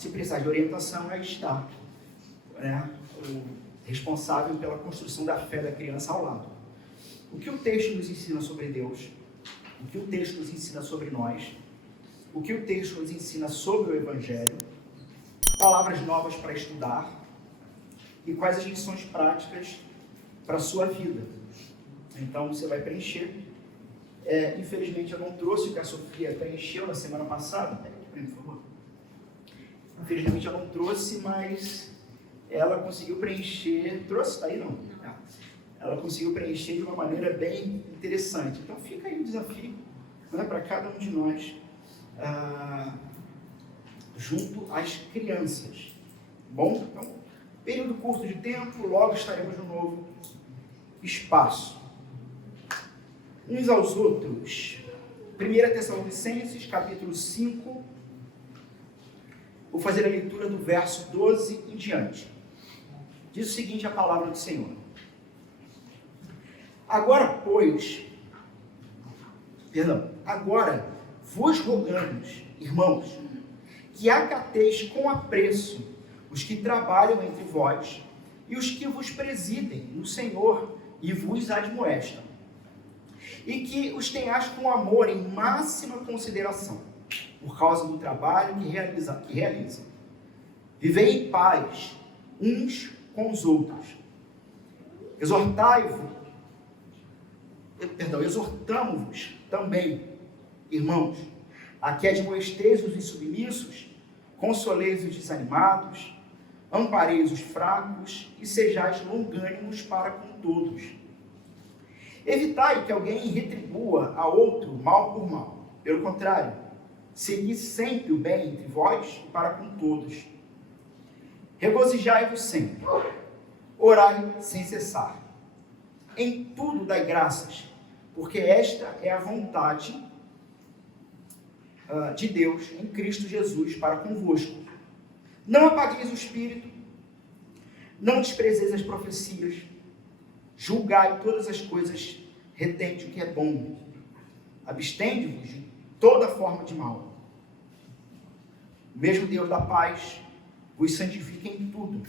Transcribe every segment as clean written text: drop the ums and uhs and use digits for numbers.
se precisar de orientação, aí está, né, o responsável pela construção da fé da criança ao lado. O que o texto nos ensina sobre Deus? O que o texto nos ensina sobre nós? O que o texto nos ensina sobre o Evangelho? Palavras novas para estudar e quais as lições práticas para a sua vida. Então você vai preencher. Infelizmente eu não trouxe o que a Sofia preencheu na semana passada. Por favor. Infelizmente eu não trouxe, mas ela conseguiu preencher. Trouxe? Está aí não? Ela conseguiu preencher de uma maneira bem interessante. Então fica aí o desafio, né, para cada um de nós, junto às crianças. Bom? Então, período curto de tempo, logo estaremos no novo espaço. Uns aos outros. 1 Tessalonicenses, capítulo 5. Vou fazer a leitura do verso 12 em diante. Diz o seguinte a palavra do Senhor. Agora vos rogamos, irmãos, que acateis com apreço os que trabalham entre vós e os que vos presidem no Senhor e vos admoestam, e que os tenhais com amor em máxima consideração, por causa do trabalho que realizam. Vivei em paz uns com os outros. Exortamo-vos também, irmãos, a que admoesteis os insubmissos, consoleis os desanimados, ampareis os fracos e sejais longânimos para com todos. Evitai que alguém retribua a outro mal por mal. Pelo contrário, segui sempre o bem entre vós e para com todos. Regozijai-vos sempre, orai sem cessar. Em tudo dai graças, porque esta é a vontade de Deus em Cristo Jesus para convosco. Não apagueis o espírito, não desprezeis as profecias, julgai todas as coisas, retente o que é bom, abstende-vos de toda forma de mal. O mesmo Deus da paz vos santifique em tudo,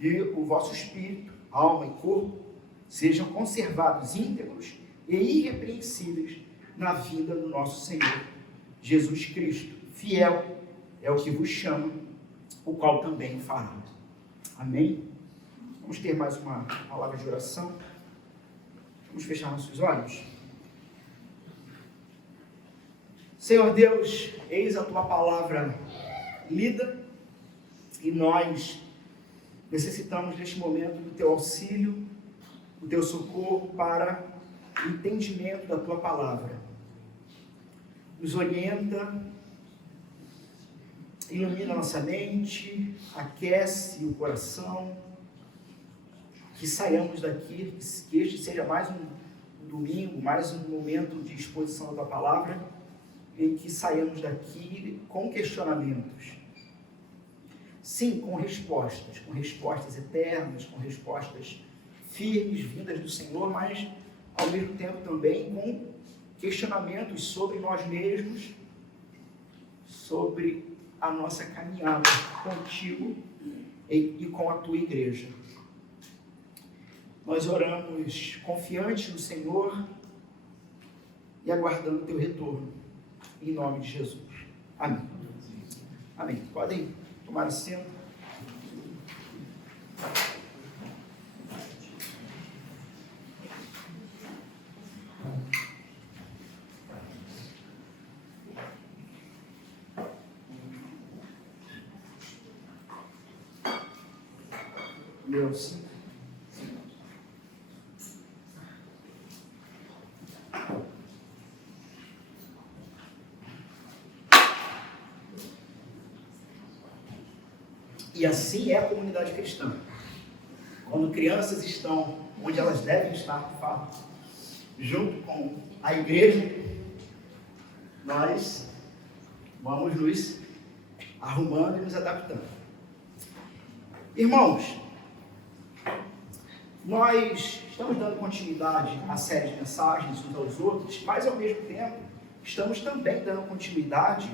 e o vosso espírito, alma e corpo sejam conservados íntegros e irrepreensíveis na vinda do nosso Senhor Jesus Cristo. Fiel é o que vos chama, o qual também fará. Amém? Vamos ter mais uma palavra de oração. Vamos fechar nossos olhos. Senhor Deus, eis a tua palavra lida e nós necessitamos neste momento do teu auxílio, do teu socorro para o entendimento da tua palavra. Nos orienta, ilumina nossa mente, aquece o coração, que saiamos daqui, que este seja mais um domingo, mais um momento de exposição da tua palavra, em que saiamos daqui com questionamentos. Sim, com respostas eternas, com respostas firmes, vindas do Senhor, mas ao mesmo tempo também com questionamentos sobre nós mesmos, sobre a nossa caminhada contigo e com a tua igreja. Nós oramos confiantes no Senhor e aguardando o teu retorno, em nome de Jesus. Amém. Amém. Podem tomar assento. Deus. E assim é a comunidade cristã. Quando crianças estão onde elas devem estar, de fato, junto com a igreja, nós vamos nos arrumando e nos adaptando. Irmãos, nós estamos dando continuidade à série de mensagens uns aos outros, mas ao mesmo tempo estamos também dando continuidade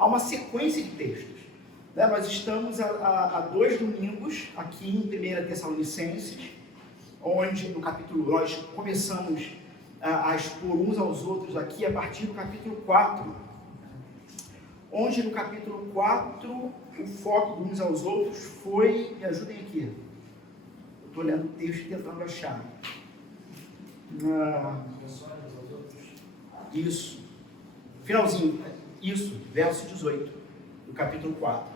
há uma sequência de textos. Né? Nós estamos há 2 domingos aqui em 1 Tessalonicenses, onde no capítulo, nós começamos a expor uns aos outros aqui a partir do capítulo 4, onde no capítulo 4 o foco de uns aos outros foi, me ajudem aqui, eu estou olhando o texto e tentando achar. Isso, finalzinho, isso, verso 18 do capítulo 4.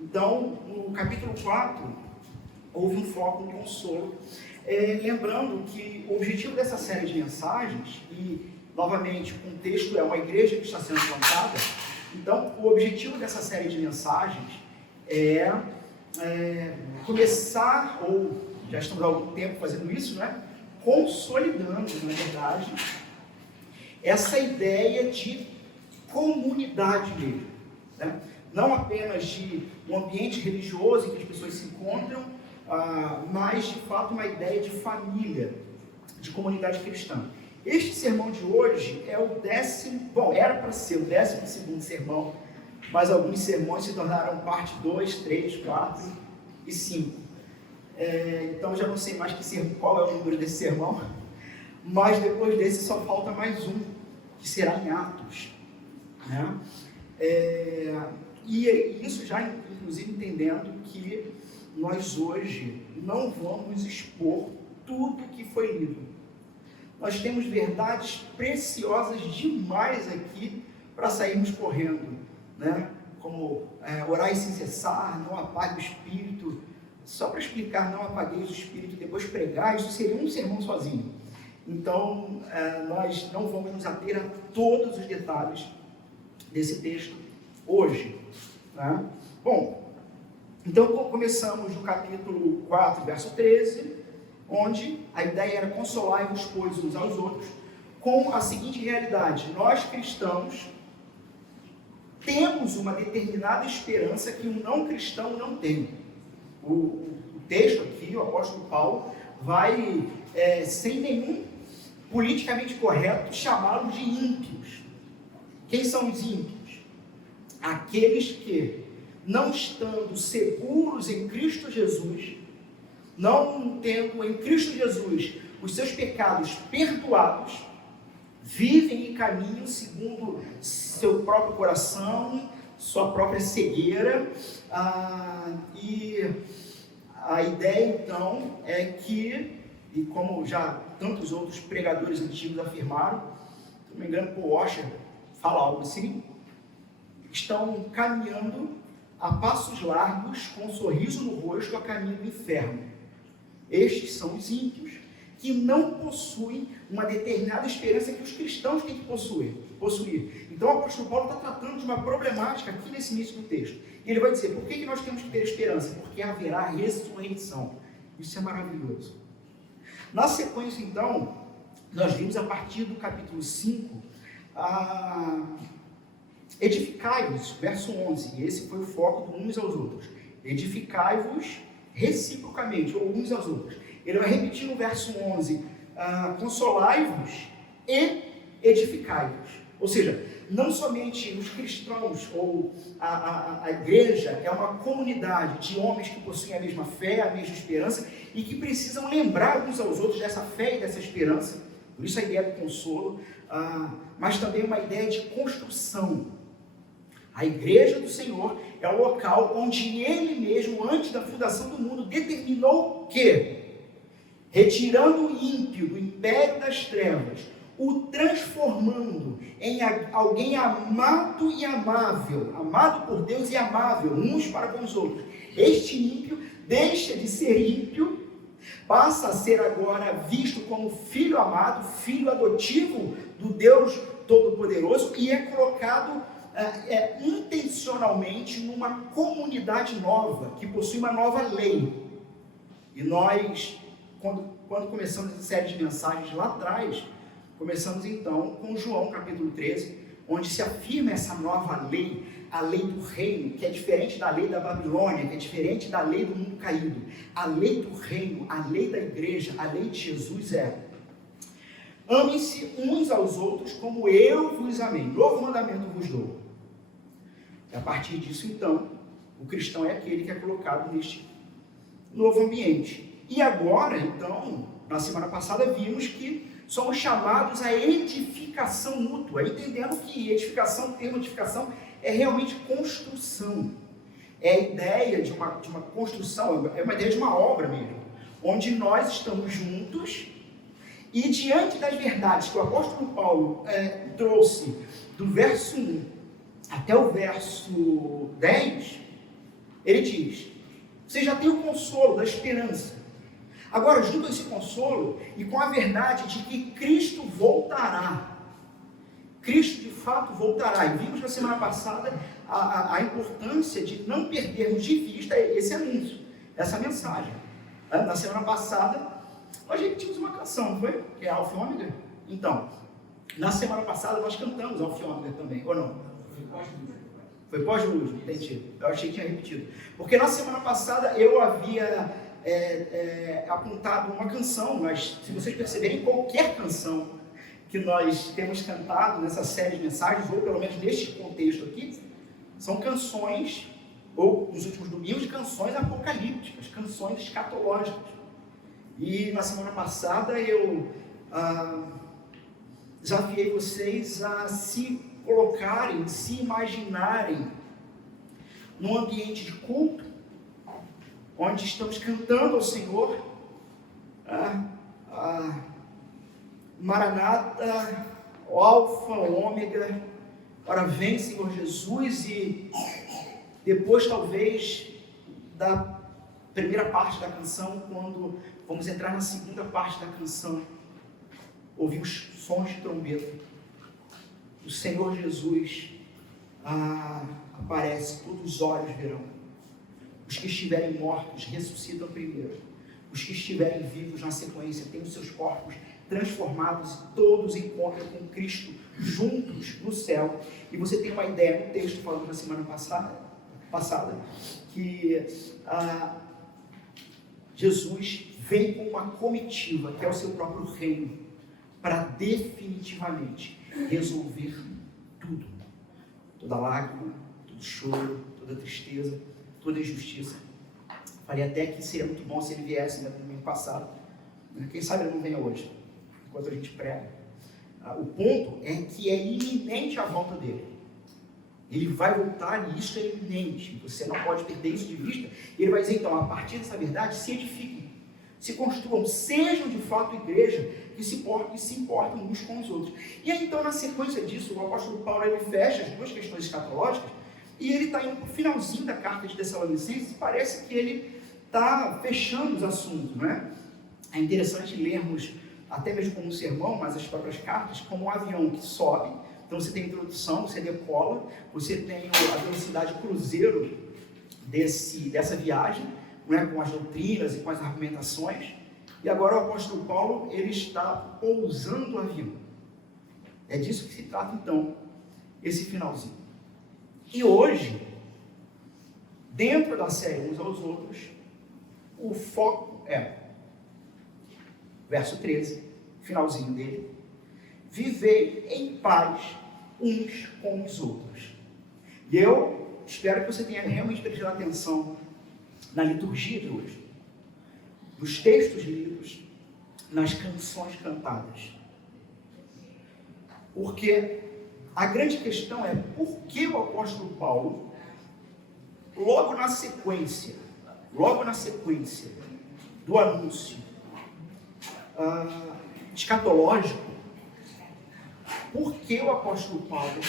Então, no capítulo 4 houve um foco no consolo, lembrando que o objetivo dessa série de mensagens, e novamente o contexto é uma igreja que está sendo plantada. Então, o objetivo dessa série de mensagens é começar, ou já estamos há algum tempo fazendo isso, né? Consolidando, na verdade, essa ideia de comunidade mesmo, né? Não apenas de um ambiente religioso em que as pessoas se encontram, mas de fato uma ideia de família, de comunidade cristã. Este sermão de hoje é o 10º, bom, era para ser o 12º sermão, mas alguns sermões se tornaram parte 2, 3, 4 e 5. Então já não sei mais qual é o número desse sermão, mas depois desse só falta mais um, que será em Atos, né? E isso já, inclusive, entendendo que nós hoje não vamos expor tudo que foi lido. Nós temos verdades preciosas demais aqui para sairmos correndo, né? Como orar sem cessar, não apague o espírito. Só para explicar, não apagueis o espírito e depois pregar, isso seria um sermão sozinho. Então, nós não vamos nos ater a todos os detalhes desse texto hoje, né? Bom, então começamos no capítulo 4, verso 13, onde a ideia era consolar-vos, pois, uns aos outros, com a seguinte realidade: nós cristãos temos uma determinada esperança que um não cristão não tem. O texto aqui, o apóstolo Paulo, vai, sem nenhum politicamente correto, chamá-los de ímpios. Quem são os ímpios? Aqueles que, não estando seguros em Cristo Jesus, não tendo em Cristo Jesus os seus pecados perdoados, vivem e caminham segundo seu próprio coração, sua própria cegueira, e a ideia então é que, e como já tantos outros pregadores antigos afirmaram, se não me engano, Paul Washer fala algo assim, estão caminhando a passos largos, com um sorriso no rosto, a caminho do inferno. Estes são os ímpios, que não possuem uma determinada esperança que os cristãos têm que possuir. Então o apóstolo Paulo está tratando de uma problemática aqui nesse início do texto. E ele vai dizer, por que nós temos que ter esperança? Porque haverá ressurreição. Isso é maravilhoso. Na sequência, então, nós vimos a partir do capítulo 5, edificai-vos, verso 11, e esse foi o foco de uns aos outros. Edificai-vos reciprocamente, ou uns aos outros. Ele vai repetir no verso 11, consolai-vos e edificai-vos. Ou seja, não somente os cristãos ou a igreja é uma comunidade de homens que possuem a mesma fé, a mesma esperança e que precisam lembrar uns aos outros dessa fé e dessa esperança, por isso a ideia do consolo, mas também uma ideia de construção. A igreja do Senhor é o local onde Ele mesmo, antes da fundação do mundo, determinou que, retirando o ímpio do império das trevas, o transformando em alguém amado e amável, amado por Deus e amável uns para com os outros. Este ímpio deixa de ser ímpio, passa a ser agora visto como filho amado, filho adotivo do Deus Todo-Poderoso e é colocado intencionalmente numa comunidade nova, que possui uma nova lei. E nós, quando começamos essa série de mensagens lá atrás, começamos então com João capítulo 13, onde se afirma essa nova lei, a lei do reino, que é diferente da lei da Babilônia, que é diferente da lei do mundo caído. A lei do reino, a lei da igreja, a lei de Jesus é: amem-se uns aos outros como eu vos amei. Novo mandamento vos dou. E a partir disso, então, o cristão é aquele que é colocado neste novo ambiente. E agora, então, na semana passada, vimos que somos chamados à edificação mútua, entendendo que edificação, o termo edificação, é realmente construção. É a ideia de uma construção, é uma ideia de uma obra mesmo, onde nós estamos juntos e diante das verdades que o apóstolo Paulo trouxe do verso 1 até o verso 10, ele diz: você já tem o consolo da esperança. Agora, junto a esse consolo e com a verdade de que Cristo voltará. Cristo de fato voltará. E vimos na semana passada a importância de não perdermos de vista esse anúncio, essa mensagem. Na semana passada, nós repetimos uma canção, não foi? Que é Alfa e Ômega. Então, na semana passada nós cantamos Alfa e Ômega também, ou não? Foi pós-luz, entendi. Eu achei que tinha repetido. Porque na semana passada eu havia apontado uma canção, mas se vocês perceberem, qualquer canção que nós temos cantado nessa série de mensagens, ou pelo menos neste contexto aqui, são canções, ou nos últimos domingos, canções apocalípticas, canções escatológicas. E na semana passada eu desafiei vocês a se colocarem, se imaginarem num ambiente de culto, onde estamos cantando ao Senhor, Maranata, o Alfa, o Ômega, ora vem Senhor Jesus, e depois talvez da primeira parte da canção, quando vamos entrar na segunda parte da canção, ouvimos sons de trombeta, o Senhor Jesus aparece, todos os olhos verão, os que estiverem mortos ressuscitam primeiro, os que estiverem vivos na sequência têm os seus corpos transformados e todos encontram com Cristo juntos no céu. E você tem uma ideia no texto falando na semana passada que Jesus vem com uma comitiva que é o seu próprio reino para definitivamente resolver tudo, toda lágrima, todo choro, toda tristeza, toda injustiça. Falei até que seria muito bom se ele viesse no domingo passado, quem sabe ele não venha hoje, enquanto a gente prega. O ponto é que é iminente a volta dele. Ele vai voltar e isso é iminente. Você não pode perder isso de vista. E ele vai dizer, então, a partir dessa verdade, se edifiquem, se construam, sejam de fato igreja que se importam uns com os outros. E aí, então, na sequência disso, o apóstolo Paulo ele fecha as duas questões escatológicas e ele está indo para o finalzinho da carta de Tessalonicenses e parece que ele está fechando os assuntos, não é? É interessante lermos, até mesmo como um sermão, mas as próprias cartas, como um avião que sobe. Então você tem a introdução, você decola, você tem a velocidade cruzeiro dessa viagem, não é? Com as doutrinas e com as argumentações. E agora o apóstolo Paulo, ele está pousando o avião. É disso que se trata então, esse finalzinho. E hoje, dentro da série Uns aos Outros, o foco é, verso 13, finalzinho dele, viver em paz uns com os outros. E eu espero que você tenha realmente prestado atenção na liturgia de hoje, nos textos lidos, nas canções cantadas. Porque a grande questão é por que o apóstolo Paulo, logo na sequência do anúncio escatológico, por que o apóstolo Paulo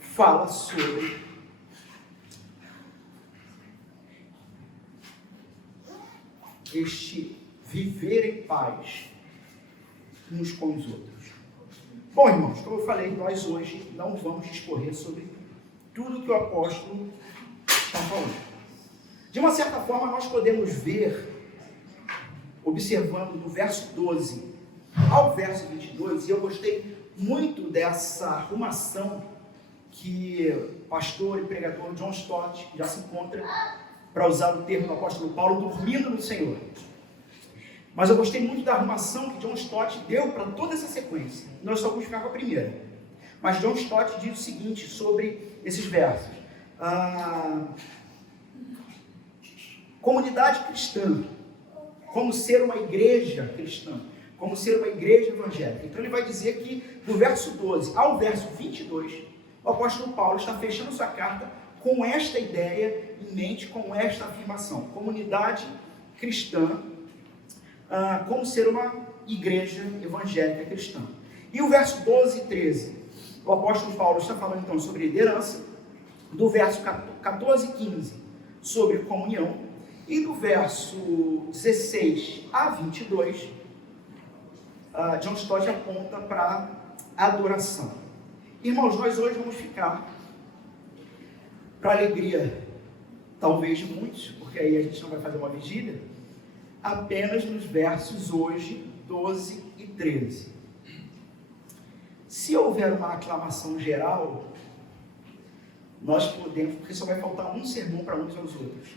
fala sobre este viver em paz uns com os outros? Bom, irmãos, como eu falei, nós hoje não vamos discorrer sobre tudo que o apóstolo está falando. De uma certa forma, nós podemos ver, observando do verso 12 ao verso 22, e eu gostei muito dessa arrumação que o pastor e pregador John Stott já se encontra, para usar o termo do apóstolo Paulo, dormindo no Senhor. Mas eu gostei muito da arrumação que John Stott deu para toda essa sequência. Nós só vamos ficar com a primeira. Mas John Stott diz o seguinte sobre esses versos. Comunidade cristã, como ser uma igreja cristã, como ser uma igreja evangélica. Então ele vai dizer que do verso 12 ao verso 22, o apóstolo Paulo está fechando sua carta com esta ideia em mente, com esta afirmação. Comunidade cristã, como ser uma igreja evangélica cristã. E o verso 12 e 13, o apóstolo Paulo está falando então sobre liderança, do verso 14 e 15 sobre comunhão, e do verso 16 a 22, John Stott aponta para adoração. Irmãos, nós hoje vamos ficar, para alegria talvez de muitos, porque aí a gente não vai fazer uma vigília, apenas nos versos hoje 12 e 13. Se houver uma aclamação geral, nós podemos, porque só vai faltar um sermão para uns aos outros.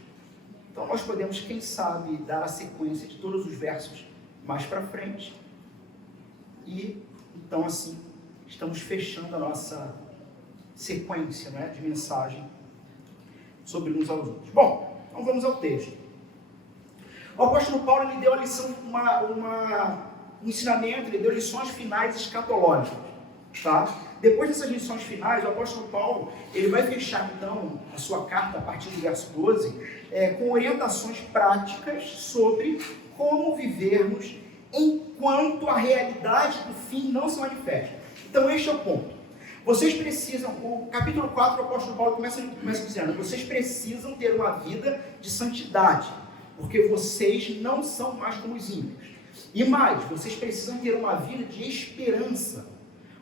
Então nós podemos, quem sabe, dar a sequência de todos os versos mais para frente. E então assim, estamos fechando a nossa sequência, né, de mensagem sobre uns aos outros. Bom, então vamos ao texto. O apóstolo Paulo ele deu a lição, um ensinamento, ele deu lições finais escatológicas. Tá? Depois dessas lições finais, o apóstolo Paulo ele vai fechar então a sua carta a partir do verso 12 com orientações práticas sobre como vivermos enquanto a realidade do fim não se manifesta. Então este é o ponto. Vocês precisam, o capítulo 4 do apóstolo Paulo começa dizendo, vocês precisam ter uma vida de santidade, porque vocês não são mais como os ímpios. E mais, vocês precisam ter uma vida de esperança.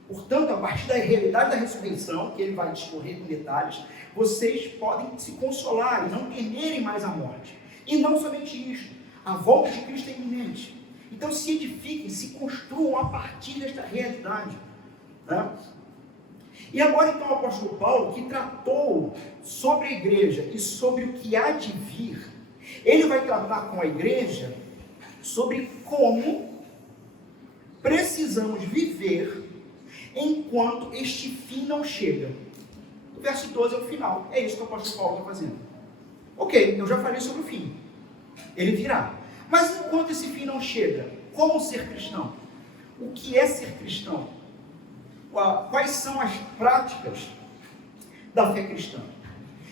Portanto, a partir da realidade da ressurreição, que ele vai discorrer com detalhes, vocês podem se consolar e não temerem mais a morte. E não somente isso, a volta de Cristo é iminente. Então se edifiquem, se construam a partir desta realidade. Tá? E agora então o apóstolo Paulo, que tratou sobre a igreja e sobre o que há de vir, ele vai tratar com a igreja sobre como precisamos viver enquanto este fim não chega. O verso 12 é o final. É isso que o apóstolo Paulo está fazendo. Ok, eu já falei sobre o fim. Ele virá. Mas enquanto esse fim não chega, como ser cristão? O que é ser cristão? Quais são as práticas da fé cristã?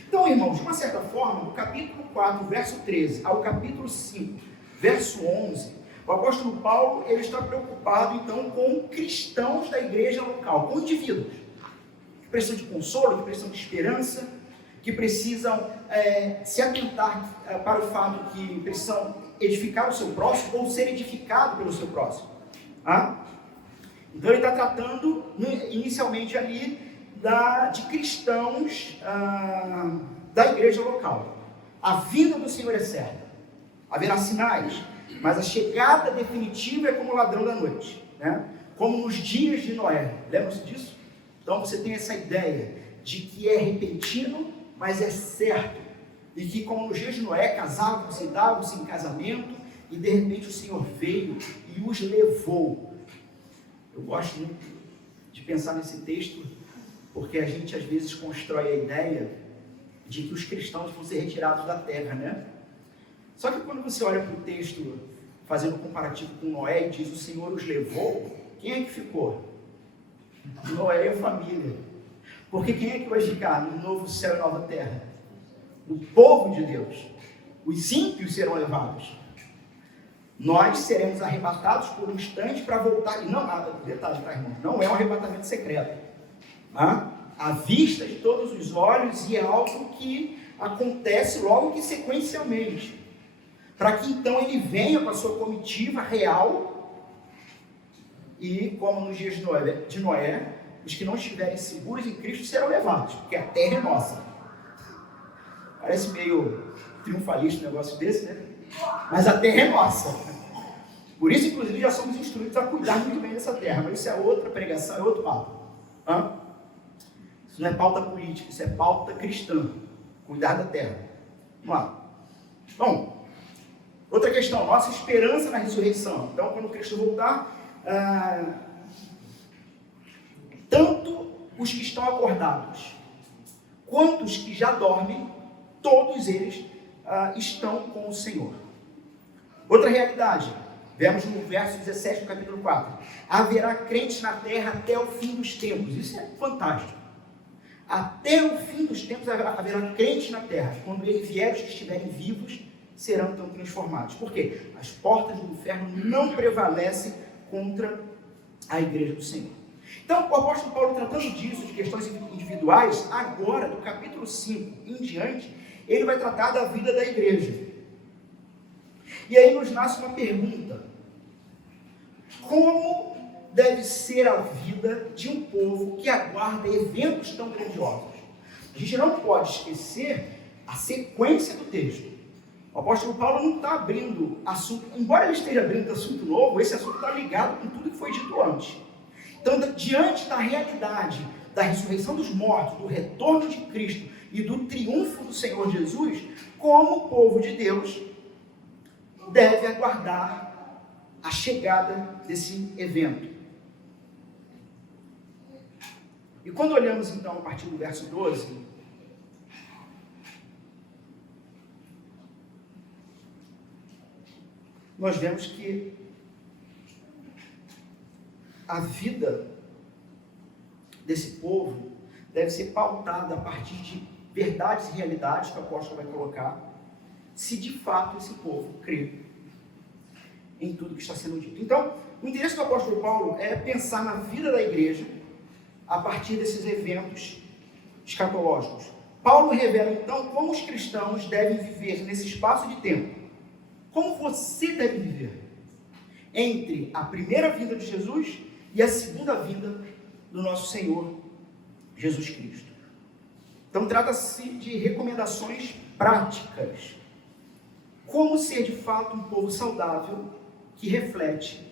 Então, irmãos, de uma certa forma, do capítulo 4, verso 13, ao capítulo 5, verso 11, o apóstolo Paulo ele está preocupado, então, com cristãos da igreja local, com indivíduos que precisam de consolo, que precisam de esperança, que precisam se atentar para o fato que precisam edificar o seu próximo ou ser edificado pelo seu próximo. Então, ele está tratando, inicialmente ali, de cristãos da igreja local. A vinda do Senhor é certa. Haverá sinais, mas a chegada definitiva é como o ladrão da noite, né? Como nos dias de Noé. Lembra-se disso? Então você tem essa ideia de que é repentino, mas é certo. E que como nos dias de Noé, casavam-se, davam-se em casamento, e de repente o Senhor veio e os levou. Eu gosto muito de pensar nesse texto, porque a gente às vezes constrói a ideia de que os cristãos vão ser retirados da terra, né? Só que quando você olha para o texto, fazendo um comparativo com Noé, e diz o Senhor os levou, quem é que ficou? Noé e a família. Porque quem é que vai ficar no novo céu e nova terra? O povo de Deus. Os ímpios serão levados. Nós seremos arrebatados por um instante para voltar. E não, detalhe, tá, irmão? Não é um arrebatamento secreto. À vista de todos os olhos, e é algo que acontece logo que sequencialmente. Para que então ele venha com a sua comitiva real, e como nos dias de Noé, os que não estiverem seguros em Cristo serão levados, porque a terra é nossa. Parece meio triunfalista um negócio desse, né? Mas a terra é nossa. Por isso, inclusive, já somos instruídos a cuidar muito bem dessa terra, mas isso é outra pregação, é outro papo. Isso não é pauta política, isso é pauta cristã. Cuidar da terra. Vamos lá. Bom, outra questão, nossa esperança na ressurreição. Então, quando Cristo voltar, tanto os que estão acordados. Quantos que já dormem, todos eles estão com o Senhor. Outra realidade, vemos no verso 17 do capítulo 4. Haverá crentes na terra até o fim dos tempos. Isso é fantástico. Até o fim dos tempos haverá crentes na terra. Quando ele vier, os que estiverem vivos serão então transformados. Por quê? As portas do inferno não prevalecem contra a igreja do Senhor. Então, o apóstolo Paulo, tratando disso, de questões individuais, agora, do capítulo 5 em diante, ele vai tratar da vida da igreja. E aí nos nasce uma pergunta: como deve ser a vida de um povo que aguarda eventos tão grandiosos? A gente não pode esquecer a sequência do texto. O apóstolo Paulo não está abrindo assunto, embora ele esteja abrindo assunto novo, esse assunto está ligado com tudo que foi dito antes. Então, diante da realidade da ressurreição dos mortos, do retorno de Cristo e do triunfo do Senhor Jesus, como o povo de Deus deve aguardar a chegada desse evento. E quando olhamos então a partir do verso 12, nós vemos que a vida desse povo deve ser pautada a partir de verdades e realidades que o apóstolo vai colocar, se de fato esse povo crê em tudo que está sendo dito. Então, o interesse do apóstolo Paulo é pensar na vida da igreja a partir desses eventos escatológicos. Paulo revela então como os cristãos devem viver nesse espaço de tempo. Como você deve viver entre a primeira vinda de Jesus e a segunda vinda do nosso Senhor Jesus Cristo. Então trata-se de recomendações práticas. Como ser de fato um povo saudável que reflete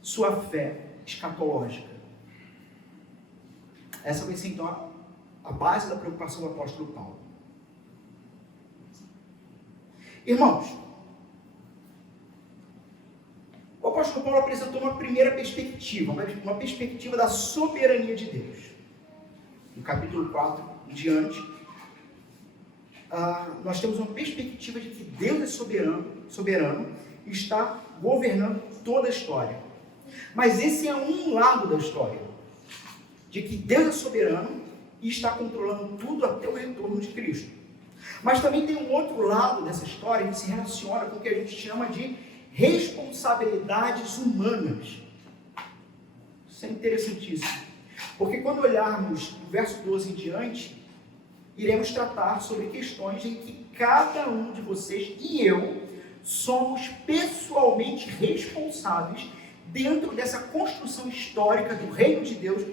sua fé escatológica. Essa vai ser então a base da preocupação do apóstolo Paulo. Irmãos, o apóstolo Paulo apresentou uma primeira perspectiva, uma perspectiva da soberania de Deus. No capítulo 4 em diante, nós temos uma perspectiva de que Deus é soberano e está governando toda a história. Mas esse é um lado da história, de que Deus é soberano e está controlando tudo até o retorno de Cristo. Mas também tem um outro lado dessa história que se relaciona com o que a gente chama de responsabilidades humanas. Isso é interessantíssimo, porque quando olharmos o verso 12 em diante, iremos tratar sobre questões em que cada um de vocês e eu somos pessoalmente responsáveis dentro dessa construção histórica do reino de Deus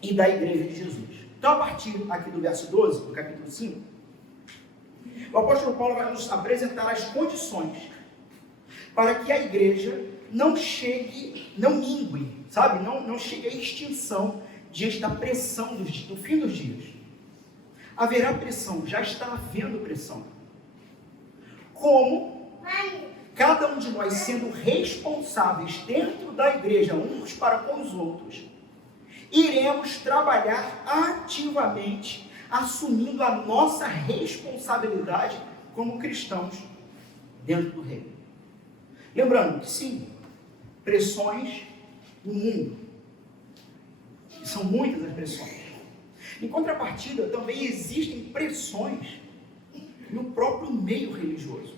e da igreja de Jesus. Então, a partir aqui do verso 12, do capítulo 5, o apóstolo Paulo vai nos apresentar as condições para que a igreja não mingue, sabe? Não chegue à extinção diante da pressão do fim dos dias. Haverá pressão, já está havendo pressão. Como cada um de nós sendo responsáveis dentro da igreja, uns para com os outros, iremos trabalhar ativamente, assumindo a nossa responsabilidade como cristãos dentro do reino. Lembrando que sim, pressões no mundo, e são muitas as pressões. Em contrapartida, também existem pressões no próprio meio religioso.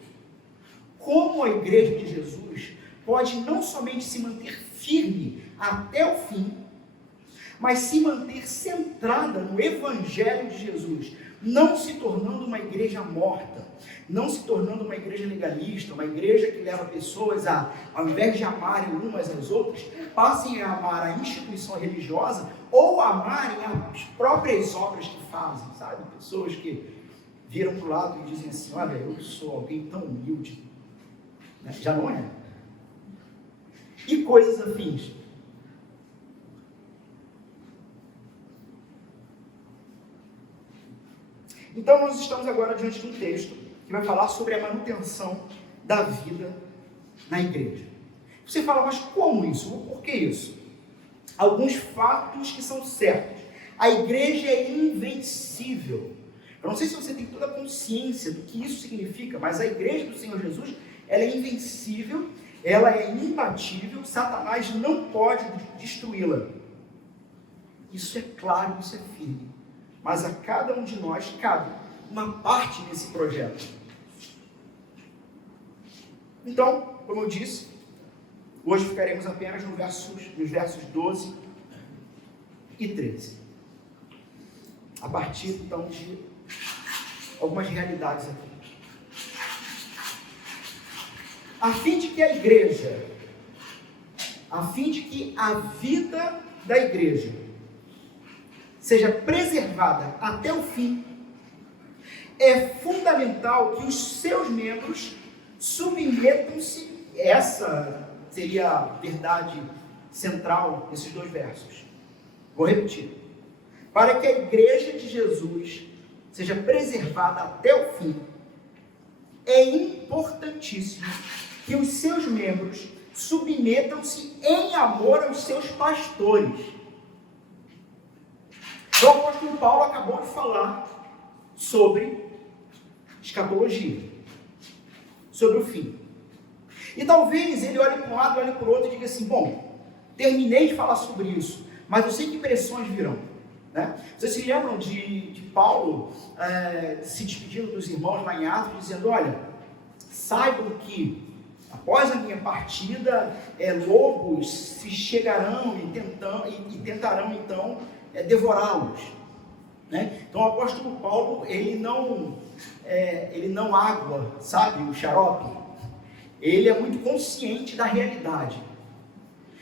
Como a igreja de Jesus pode não somente se manter firme até o fim, mas se manter centrada no Evangelho de Jesus, não se tornando uma igreja morta, não se tornando uma igreja legalista, uma igreja que leva pessoas a, ao invés de amarem umas às outras, passem a amar a instituição religiosa ou amarem as próprias obras que fazem, sabe? Pessoas que viram para o lado e dizem assim: olha, eu sou alguém tão humilde, né? Já não é. E coisas afins. Então nós estamos agora diante de um texto que vai falar sobre a manutenção da vida na igreja. Você fala, mas como isso? Por que isso? Alguns fatos que são certos. A igreja é invencível. Eu não sei se você tem toda a consciência do que isso significa, mas a igreja do Senhor Jesus, ela é invencível, ela é imbatível, Satanás não pode destruí-la. Isso é claro, isso é firme. Mas a cada um de nós cabe uma parte desse projeto. Então, como eu disse, hoje ficaremos apenas nos versos 12 e 13. A partir, então, de algumas realidades aqui. A fim de que a igreja, a fim de que a vida da igreja seja preservada até o fim, é fundamental que os seus membros submetam-se, essa seria a verdade central desses dois versos. Vou repetir. Para que a igreja de Jesus seja preservada até o fim, é importantíssimo que os seus membros submetam-se em amor aos seus pastores. O apóstolo Paulo acabou de falar sobre escatologia, sobre o fim. E talvez ele olhe para um lado, olhe para o outro e diga assim, bom, terminei de falar sobre isso, mas eu sei que pressões virão. Né? Vocês se lembram de Paulo se despedindo dos irmãos lá em Atos, dizendo, olha, saibam que após a minha partida, lobos se chegarão e tentarão então devorá-los. Né? Então o apóstolo Paulo, ele não água, sabe, o xarope. Ele é muito consciente da realidade.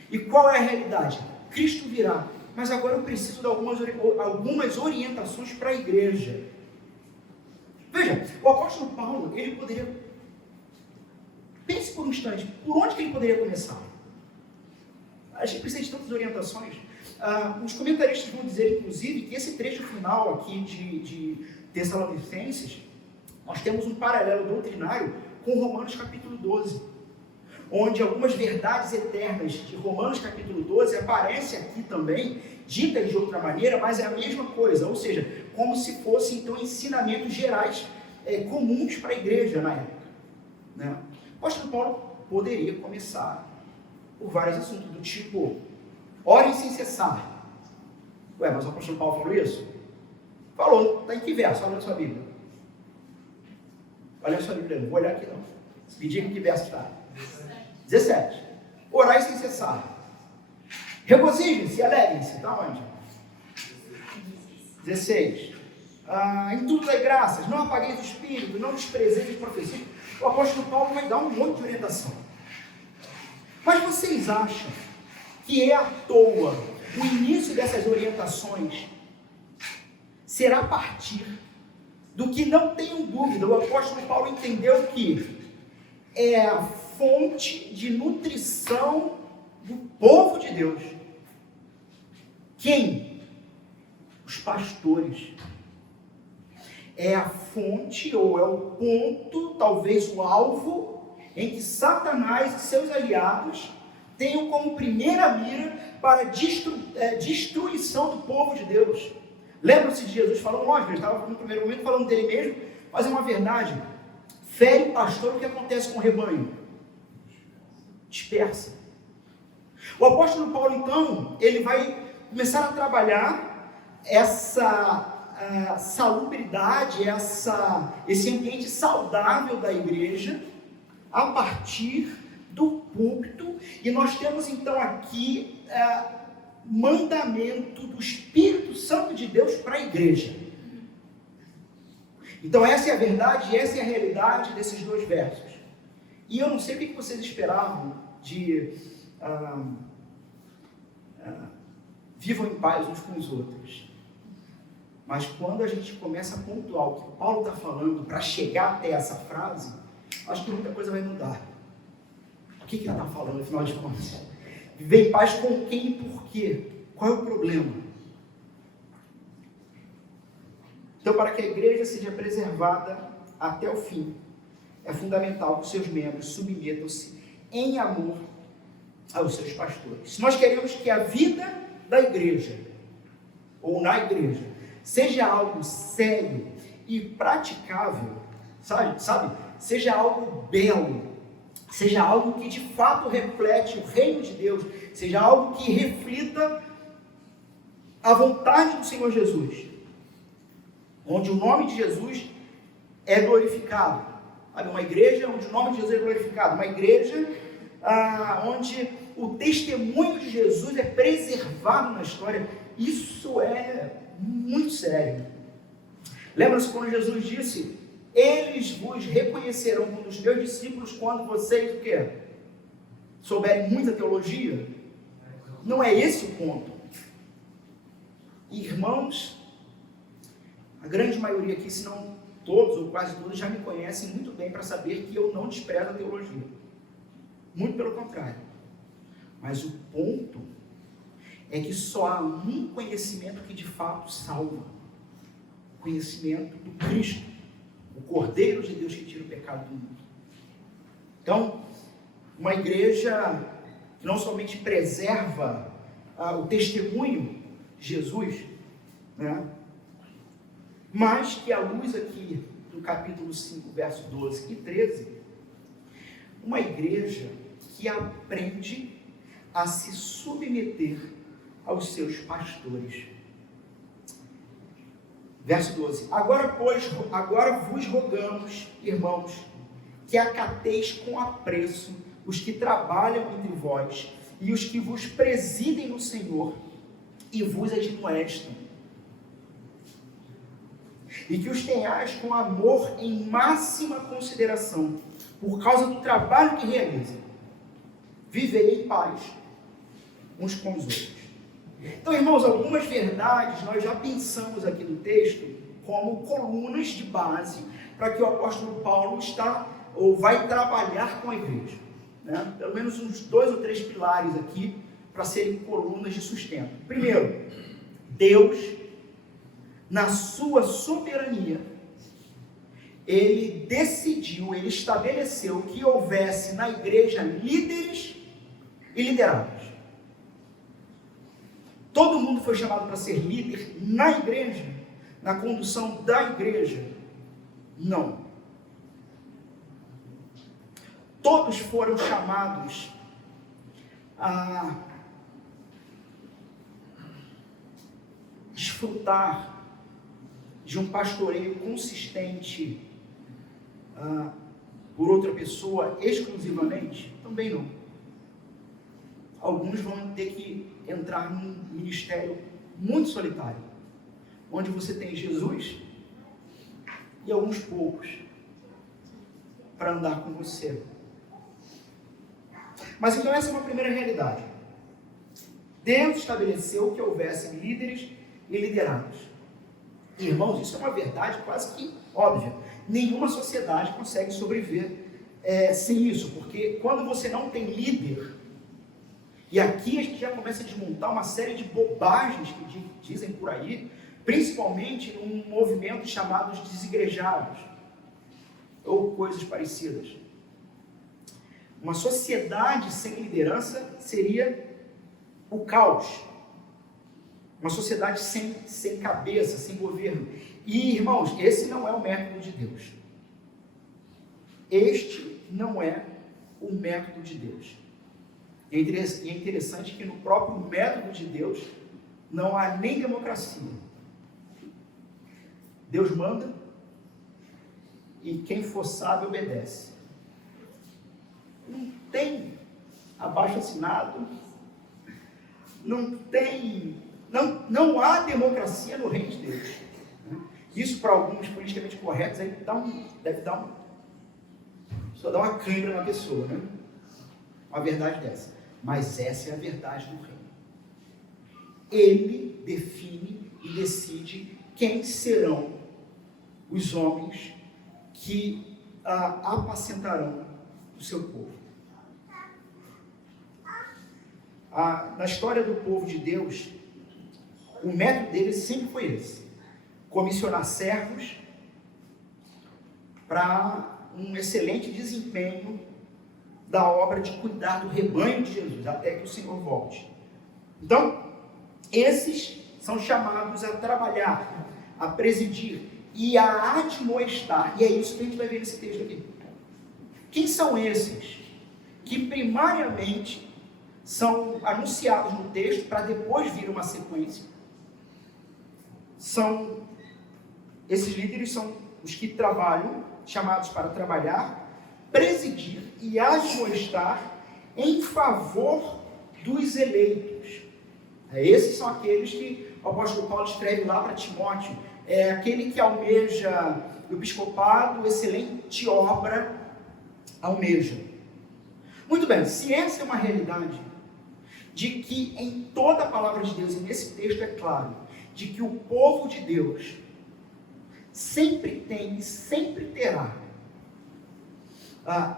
E qual é a realidade? Cristo virá. Mas agora eu preciso de algumas orientações para a igreja. Veja, o apóstolo Paulo, ele poderia... Pense por um instante, por onde que ele poderia começar? A gente precisa de tantas orientações. Os comentaristas vão dizer, inclusive, que esse trecho final aqui de Tessalonicenses, nós temos um paralelo doutrinário com Romanos capítulo 12, onde algumas verdades eternas de Romanos capítulo 12 aparecem aqui também, ditas de outra maneira, mas é a mesma coisa, ou seja, como se fossem então ensinamentos gerais comuns para a igreja na época. Né? O apóstolo Paulo poderia começar por vários assuntos, do tipo, orem sem cessar. Ué, mas o apóstolo Paulo falou isso? Falou, está em que verso? Olha na sua Bíblia. Olha na sua Bíblia, não vou olhar aqui não. Me diga em que verso está. 17. Orai sem cessar. Regozijem-se, alegrem-se. Está onde? 16. Em tudo dai graças, não apagueis o espírito, não desprezeis as profecias. O apóstolo Paulo vai dar um monte de orientação. Mas vocês acham que é à toa o início dessas orientações será a partir do que, não tenho dúvida, o apóstolo Paulo entendeu que é a fonte de nutrição do povo de Deus. Quem? Os pastores. É a fonte, ou é o ponto, talvez o alvo, em que Satanás e seus aliados tenham como primeira mira para destruição do povo de Deus. Lembra-se de Jesus falando, lógico, ele estava no primeiro momento falando dele mesmo, mas é uma verdade. Fere o pastor, o que acontece com o rebanho? Dispersa. O apóstolo Paulo, então, ele vai começar a trabalhar essa salubridade, esse ambiente saudável da igreja, a partir do púlpito, e nós temos então aqui mandamento do Espírito Santo de Deus para a igreja. Então essa é a verdade, essa é a realidade desses dois versos. E eu não sei o que vocês esperavam de vivam em paz uns com os outros. Mas quando a gente começa a pontuar o que Paulo está falando para chegar até essa frase, acho que muita coisa vai mudar. O que ele está falando, afinal de contas? Viver em paz com quem e por quê? Qual é o problema? Então, para que a igreja seja preservada até o fim, é fundamental que seus membros submetam-se em amor aos seus pastores. Se nós queremos que a vida da igreja, ou na igreja, seja algo sério e praticável, sabe? Seja algo belo, seja algo que de fato reflete o reino de Deus, seja algo que reflita a vontade do Senhor Jesus, onde o nome de Jesus é glorificado. Sabe, uma igreja onde o nome de Jesus é glorificado, uma igreja onde o testemunho de Jesus é preservado na história. Isso é muito sério. Lembra-se quando Jesus disse: eles vos reconhecerão como os meus discípulos quando vocês o quê? Souberem muita teologia? Não é esse o ponto. Irmãos, a grande maioria aqui, se não todos ou quase todos, já me conhecem muito bem para saber que eu não desprezo a teologia. Muito pelo contrário. Mas o ponto é que só há um conhecimento que de fato salva: o conhecimento do Cristo, o Cordeiro de Deus que tira o pecado do mundo. Então, uma igreja que não somente preserva o testemunho de Jesus, né, mas que, à luz aqui do capítulo 5, versos 12 e 13, uma igreja que aprende a se submeter aos seus pastores. Verso 12: agora vos rogamos, irmãos, que acateis com apreço os que trabalham entre vós e os que vos presidem no Senhor e vos admoestam, e que os tenhais com amor em máxima consideração, por causa do trabalho que realizam. Vivei em paz uns com os outros. Então, irmãos, algumas verdades nós já pensamos aqui no texto como colunas de base para que o apóstolo Paulo vai trabalhar com a igreja, né? Pelo menos uns 2 ou 3 pilares aqui para serem colunas de sustento. Primeiro, Deus, na sua soberania, ele estabeleceu que houvesse na igreja líderes e liderados. Todo mundo foi chamado para ser líder na igreja, na condução da igreja? Não. Todos foram chamados a desfrutar de um pastoreio consistente por outra pessoa exclusivamente? Também não. Alguns vão ter que entrar num ministério muito solitário, onde você tem Jesus e alguns poucos para andar com você. Mas então essa é uma primeira realidade. Deus estabeleceu que houvesse líderes e liderados. Irmãos, isso é uma verdade quase que óbvia. Nenhuma sociedade consegue sobreviver sem isso, porque quando você não tem líder, e aqui a gente já começa a desmontar uma série de bobagens que dizem por aí, principalmente num movimento chamado de desigrejados, ou coisas parecidas. Uma sociedade sem liderança seria o caos. Uma sociedade sem cabeça, sem governo. E, irmãos, esse não é o método de Deus. Este não é o método de Deus. E é interessante que no próprio método de Deus não há nem democracia. Deus manda e quem for sábio obedece. Não tem abaixo-assinado, não há democracia no reino de Deus. Isso para alguns politicamente corretos aí deve dar uma cãibra na pessoa, né? Uma verdade dessa. Mas essa é a verdade do reino. Ele define e decide quem serão os homens que apacentarão o seu povo. Na história do povo de Deus, o método deles sempre foi esse: comissionar servos para um excelente desempenho da obra de cuidar do rebanho de Jesus, até que o Senhor volte. Então, esses são chamados a trabalhar, a presidir e a admoestar. E é isso que a gente vai ver nesse texto aqui. Quem são esses que primariamente são anunciados no texto para depois vir uma sequência? Esses líderes são os que trabalham, chamados para trabalhar, presidir e admoestar em favor dos eleitos. Esses são aqueles que o apóstolo Paulo escreve lá para Timóteo, é aquele que almeja o episcopado, excelente obra almeja. Muito bem, se essa é uma realidade, de que em toda a palavra de Deus, e nesse texto é claro, de que o povo de Deus sempre tem e sempre terá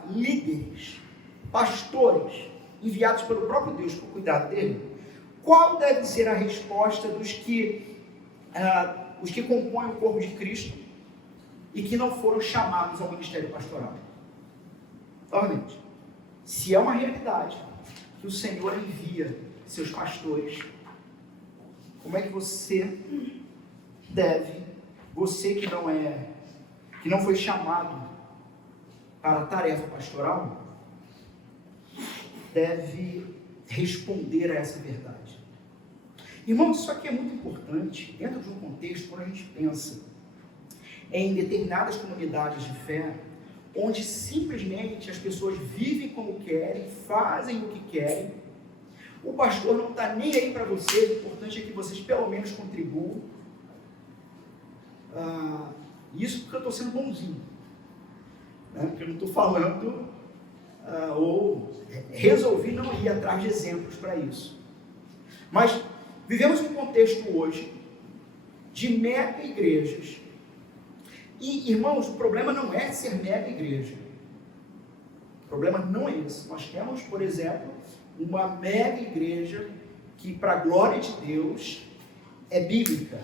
líderes, pastores, enviados pelo próprio Deus para o cuidado dele, qual deve ser a resposta dos que compõem o corpo de Cristo e que não foram chamados ao ministério pastoral? Novamente, se é uma realidade que o Senhor envia seus pastores, como é que você que não foi chamado para a tarefa pastoral, deve responder a essa verdade? Irmãos, isso aqui é muito importante dentro de um contexto quando a gente pensa em determinadas comunidades de fé, onde simplesmente as pessoas vivem como querem, fazem o que querem. O pastor não está nem aí para vocês, o importante é que vocês pelo menos contribuam. Isso porque eu estou sendo bonzinho, né? Porque eu não estou falando, ou resolvi não ir atrás de exemplos para isso. Mas vivemos um contexto hoje de mega igrejas. E, irmãos, o problema não é ser mega igreja. O problema não é esse. Nós temos, por exemplo, uma mega igreja que, para a glória de Deus, é bíblica.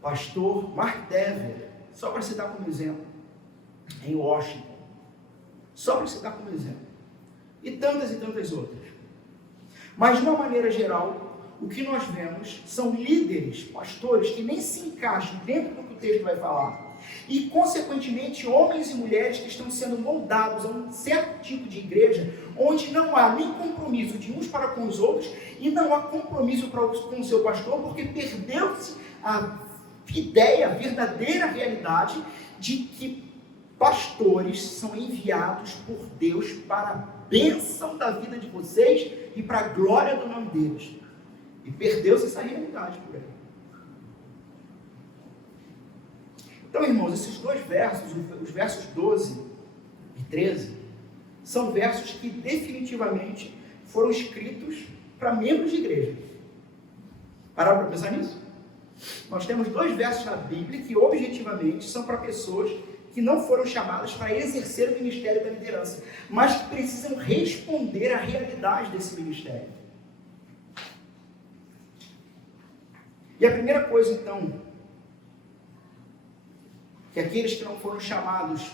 Pastor Mark Dever, só para citar como exemplo, em Washington. Só para citar como exemplo. E tantas outras. Mas, de uma maneira geral, o que nós vemos são líderes, pastores, que nem se encaixam dentro do que o texto vai falar. E, consequentemente, homens e mulheres que estão sendo moldados a um certo tipo de igreja, onde não há nem compromisso de uns para com os outros, e não há compromisso com o seu pastor, porque perdeu-se a ideia, a verdadeira realidade de que pastores são enviados por Deus para a bênção da vida de vocês e para a glória do nome deles. E perdeu-se essa realidade por aí. Então, irmãos, esses dois versos, os versos 12 e 13, são versos que definitivamente foram escritos para membros de igreja. Pararam para pensar nisso? Nós temos dois versos na Bíblia que objetivamente são para pessoas que não foram chamadas para exercer o ministério da liderança, mas que precisam responder à realidade desse ministério. E a primeira coisa, então, que aqueles que não foram chamados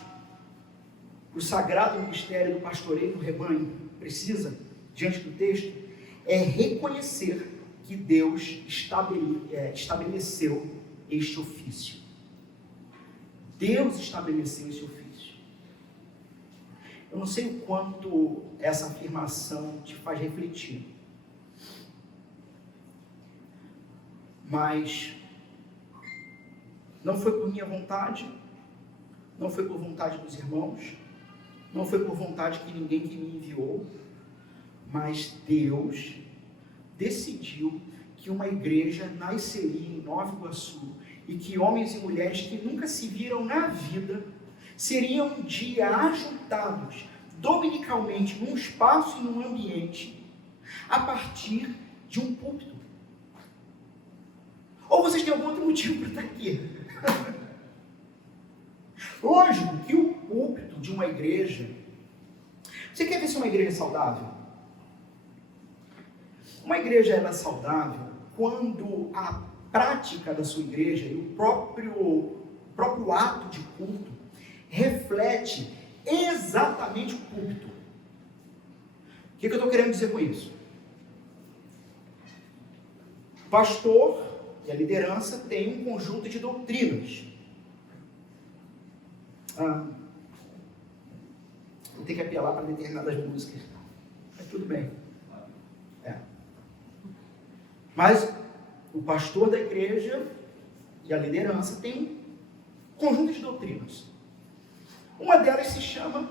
para o sagrado ministério do pastoreio do rebanho precisa, diante do texto, é reconhecer que Deus estabeleceu este ofício. Deus estabeleceu esse ofício. Eu não sei o quanto essa afirmação te faz refletir, mas não foi por minha vontade, não foi por vontade dos irmãos, não foi por vontade de ninguém que me enviou, mas Deus decidiu que uma igreja nasceria em Nova Iguaçu e que homens e mulheres que nunca se viram na vida seriam um dia ajuntados dominicalmente num espaço e num ambiente a partir de um púlpito. Ou vocês têm algum outro motivo para estar aqui? Lógico que o púlpito de uma igreja... Você quer ver se uma igreja é saudável? Uma igreja ela é saudável quando a prática da sua igreja e o próprio ato de culto reflete exatamente o púlpito. O que eu estou querendo dizer com isso? Pastor e a liderança têm um conjunto de doutrinas. Vou ter que apelar para determinadas músicas. Mas tudo bem. Mas o pastor da igreja e a liderança têm um conjunto de doutrinas. Uma delas se chama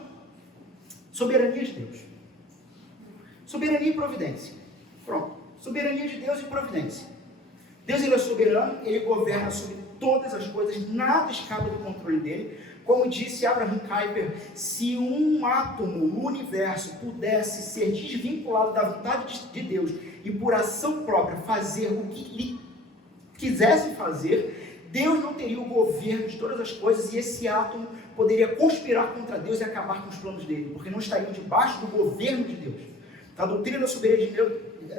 soberania de Deus. Soberania e providência. Pronto. Soberania de Deus e providência. Deus, ele é soberano, ele governa sobre todas as coisas, nada escapa do controle dele. Como disse Abraham Kuyper, se um átomo no universo pudesse ser desvinculado da vontade de Deus e por ação própria fazer o que lhe quisesse fazer, Deus não teria o governo de todas as coisas e esse átomo poderia conspirar contra Deus e acabar com os planos dele, porque não estariam debaixo do governo de Deus. A doutrina da soberania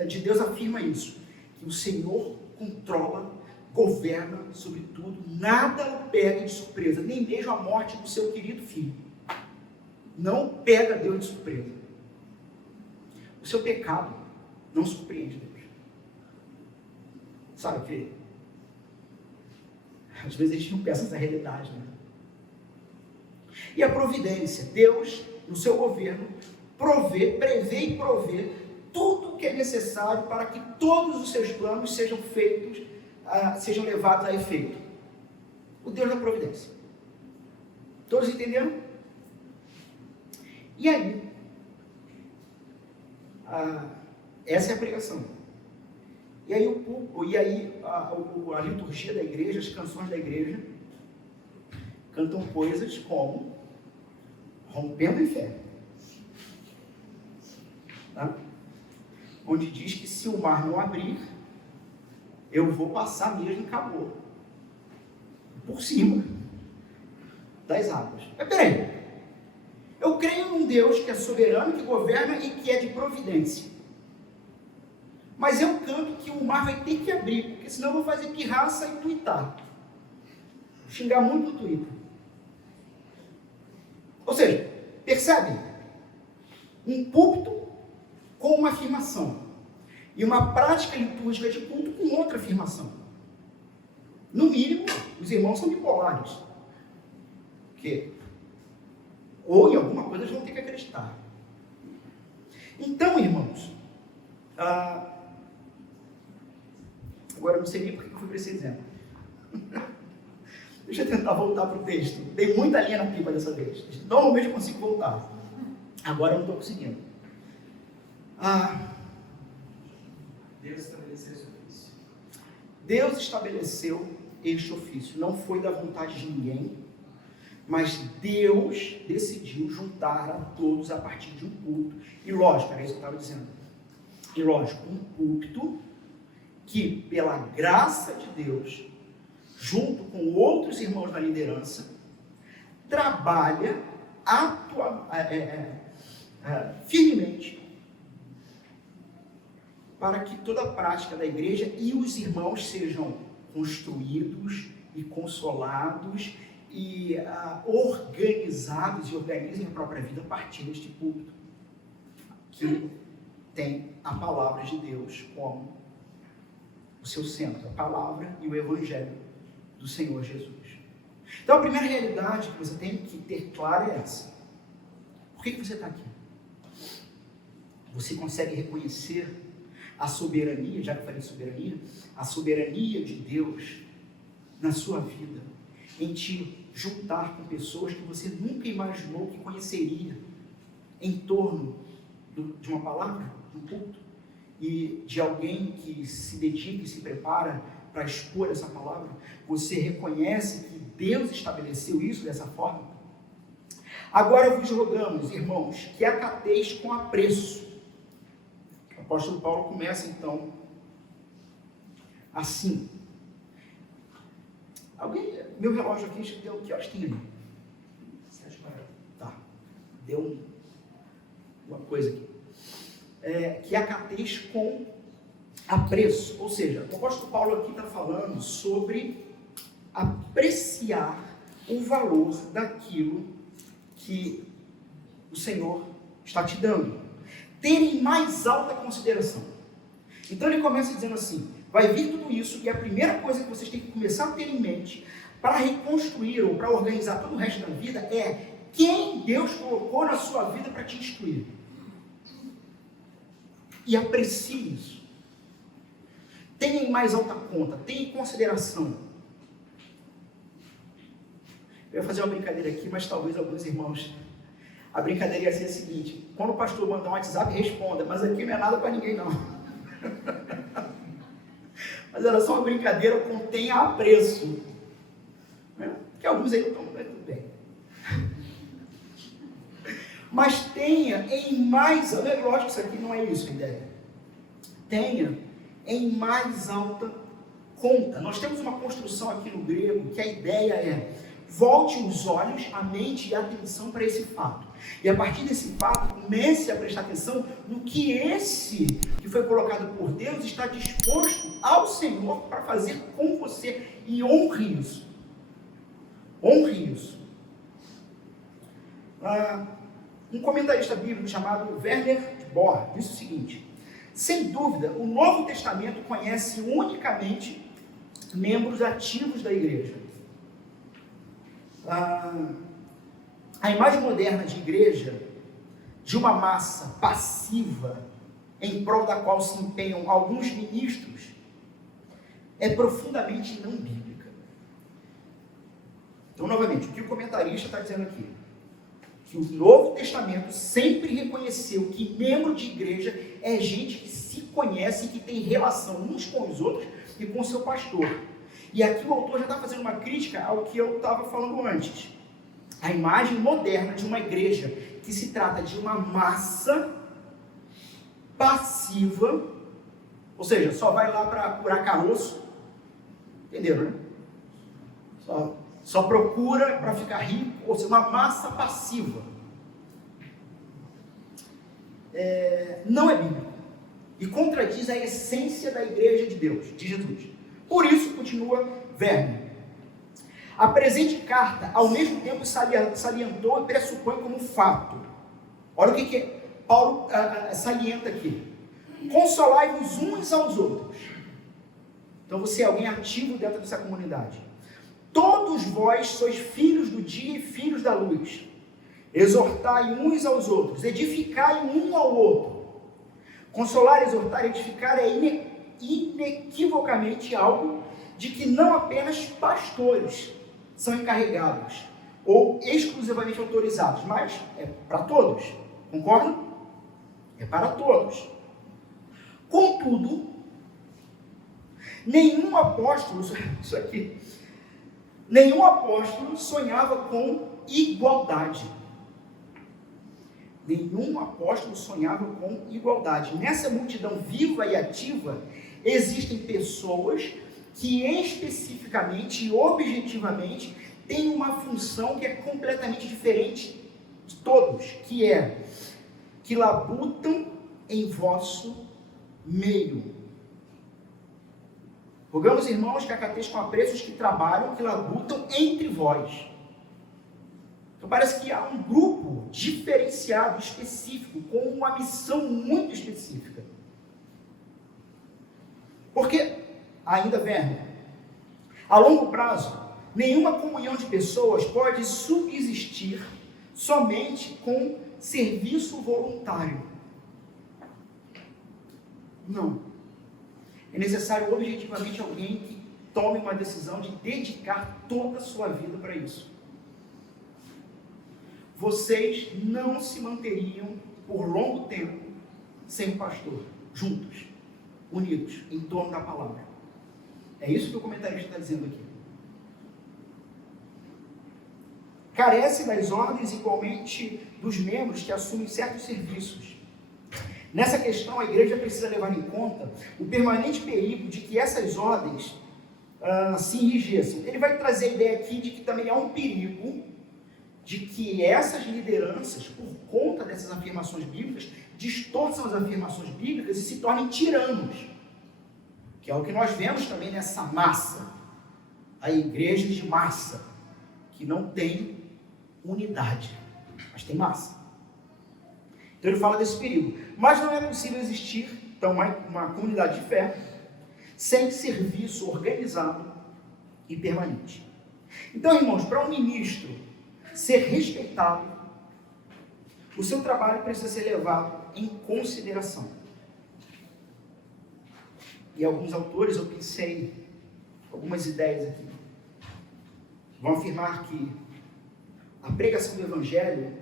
de Deus afirma isso, que o Senhor controla, governa sobre tudo, nada o pega de surpresa, nem mesmo a morte do seu querido filho. Não pega Deus de surpresa. O seu pecado não surpreende Deus. Sabe, querido? Às vezes a gente não pensa nessa realidade, né? E a providência, Deus, no seu governo, prevê e provê tudo o que é necessário para que todos os seus planos sejam feitos, sejam levados a efeito. O Deus da providência. Todos entenderam? E aí, essa é a pregação. E aí, a liturgia da igreja, as canções da igreja, cantam coisas como rompendo em fé. Tá? Onde diz que se o mar não abrir, eu vou passar mesmo e acabou. Por cima das águas. Mas peraí. Eu creio num Deus que é soberano, que governa e que é de providência. Mas eu canto que o mar vai ter que abrir, porque senão eu vou fazer pirraça e tuitar. Vou xingar muito no Twitter. Ou seja, percebe? Um púlpito com uma afirmação. E uma prática litúrgica de culto com outra afirmação. No mínimo, os irmãos são bipolares. Porque ou em alguma coisa eles vão ter que acreditar. Então, irmãos, agora eu não sei nem por que eu fui para esse exemplo. Deixa eu tentar voltar para o texto. Dei muita linha na pipa dessa vez. Normalmente eu consigo voltar. Agora eu não estou conseguindo. Deus estabeleceu esse ofício. Deus estabeleceu este ofício. Não foi da vontade de ninguém, mas Deus decidiu juntar a todos a partir de um culto. E lógico, era isso que eu estava dizendo. E lógico, um culto que, pela graça de Deus, junto com outros irmãos da liderança, trabalha firmemente para que toda a prática da igreja e os irmãos sejam construídos e consolados e organizados e organizem a própria vida a partir deste púlpito que tem a palavra de Deus como o seu centro, a palavra e o evangelho do Senhor Jesus. Então a primeira realidade que você tem que ter clara é essa. Por que você está aqui? Você consegue reconhecer a soberania, já que eu falei de soberania, a soberania de Deus na sua vida, em te juntar com pessoas que você nunca imaginou que conheceria, em torno de uma palavra, de um culto, e de alguém que se dedica e se prepara para expor essa palavra. Você reconhece que Deus estabeleceu isso dessa forma? Agora vos rogamos, irmãos, que acateis com apreço. O apóstolo Paulo começa então assim. Meu relógio aqui deu que horas tem ali? 7h40. Tá. Deu uma coisa aqui. Que acateis com apreço. Ou seja, o apóstolo Paulo aqui está falando sobre apreciar o valor daquilo que o Senhor está te dando. Ter em mais alta consideração. Então ele começa dizendo assim: vai vir tudo isso, e a primeira coisa que vocês têm que começar a ter em mente para reconstruir ou para organizar todo o resto da vida é quem Deus colocou na sua vida para te instruir. E aprecie isso. Tenha em mais alta conta, tenha em consideração. Eu ia fazer uma brincadeira aqui, mas talvez alguns irmãos... A brincadeira ia ser a seguinte: quando o pastor mandar um WhatsApp, responda, mas aqui não é nada para ninguém não. Mas era só uma brincadeira, contenha apreço. Que alguns aí estão tudo bem. Mas tenha em mais... Lógico que isso aqui não é isso a ideia. Tenha em mais alta conta. Nós temos uma construção aqui no grego que a ideia é: volte os olhos, a mente e a atenção para esse fato. E a partir desse fato, comece a prestar atenção no que esse que foi colocado por Deus está disposto ao Senhor para fazer com você. E honre isso. Honre isso. Um comentarista bíblico chamado Werner Bohr disse o seguinte: sem dúvida, o Novo Testamento conhece unicamente membros ativos da igreja. A imagem moderna de igreja, de uma massa passiva, em prol da qual se empenham alguns ministros, é profundamente não bíblica. Então, novamente, o que o comentarista está dizendo aqui? Que o Novo Testamento sempre reconheceu que membro de igreja é gente que se conhece e que tem relação uns com os outros e com o seu pastor. E aqui o autor já está fazendo uma crítica ao que eu estava falando antes. A imagem moderna de uma igreja que se trata de uma massa passiva, ou seja, só vai lá para curar caroço, entenderam, né? Só procura para ficar rico, ou seja, uma massa passiva. Não é bíblico. E contradiz a essência da igreja de Deus, de Jesus. Por isso, continua Werner, a presente carta, ao mesmo tempo, salientou e pressupõe como fato. Olha o que Paulo salienta aqui. Consolai-vos uns aos outros. Então, você é alguém ativo dentro dessa comunidade. Todos vós sois filhos do dia e filhos da luz. Exortai uns aos outros, edificai um ao outro. Consolar, exortar, edificar é inequivocamente algo de que não apenas pastores são encarregados ou exclusivamente autorizados, mas é para todos. Concordam? É para todos. Contudo, nenhum apóstolo sonhava com igualdade. Nenhum apóstolo sonhava com igualdade. Nessa multidão viva e ativa, existem pessoas que especificamente e objetivamente têm uma função que é completamente diferente de todos, que labutam em vosso meio. Rogamos, irmãos, que acateis com apreço os que trabalham, que labutam entre vós. Então parece que há um grupo diferenciado, específico, com uma missão muito específica. Porque, ainda Werner, a longo prazo, nenhuma comunhão de pessoas pode subsistir somente com serviço voluntário. Não. É necessário objetivamente alguém que tome uma decisão de dedicar toda a sua vida para isso. Vocês não se manteriam por longo tempo sem o pastor, juntos, unidos, em torno da palavra. É isso que o comentarista está dizendo aqui. Carece das ordens igualmente dos membros que assumem certos serviços. Nessa questão, a igreja precisa levar em conta o permanente perigo de que essas ordens se enrijecem. Ele vai trazer a ideia aqui de que também há um perigo de que essas lideranças, por conta dessas afirmações bíblicas, distorçam as afirmações bíblicas e se tornem tiranos. Que é o que nós vemos também nessa massa, a igreja de massa, que não tem unidade, mas tem massa. Então ele fala desse perigo. Mas não é possível existir, então, uma comunidade de fé sem serviço organizado e permanente. Então, irmãos, para um ministro ser respeitado, o seu trabalho precisa ser levado em consideração. E alguns autores, eu pensei algumas ideias aqui, vão afirmar que a pregação do Evangelho,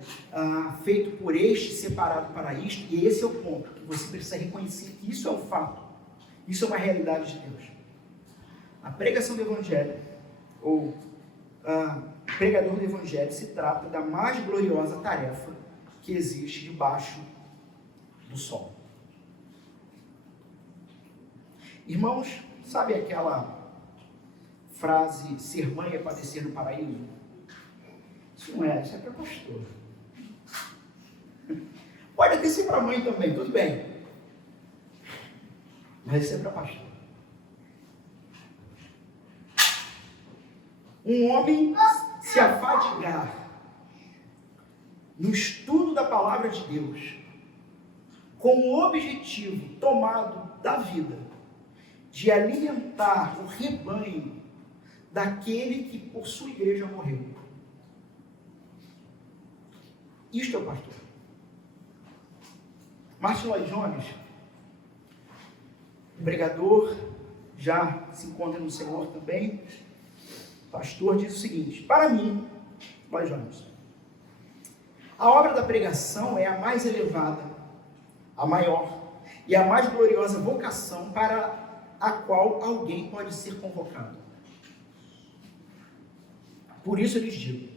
feito por este separado para isto, e esse é o ponto, que você precisa reconhecer que isso é um fato, isso é uma realidade de Deus. A pregação do Evangelho, ou pregador do Evangelho, se trata da mais gloriosa tarefa que existe debaixo do sol. Irmãos, sabe aquela frase, ser mãe é padecer no paraíso? Isso não é, isso é para pastor. Pode até ser para mãe também, tudo bem. Mas isso é para pastor. Um homem se afadigar no estudo da palavra de Deus, com o objetivo tomado da vida, de alimentar o rebanho daquele que por sua igreja morreu. Isto é o pastor. Martin Lloyd Jones, pregador, já se encontra no Senhor também, pastor, diz o seguinte: para mim, Lloyd Jones, a obra da pregação é a mais elevada, a maior e a mais gloriosa vocação para a qual alguém pode ser convocado. Por isso eu lhes digo,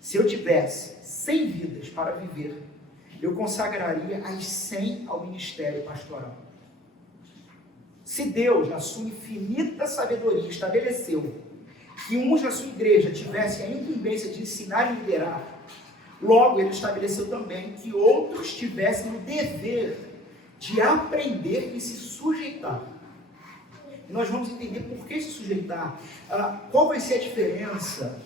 se eu tivesse 100 vidas para viver, eu consagraria as 100 ao ministério pastoral. Se Deus, na sua infinita sabedoria, estabeleceu que uns na sua igreja tivessem a incumbência de ensinar e liderar, logo Ele estabeleceu também que outros tivessem o dever de aprender e se sujeitar. E nós vamos entender por que se sujeitar, qual vai ser a diferença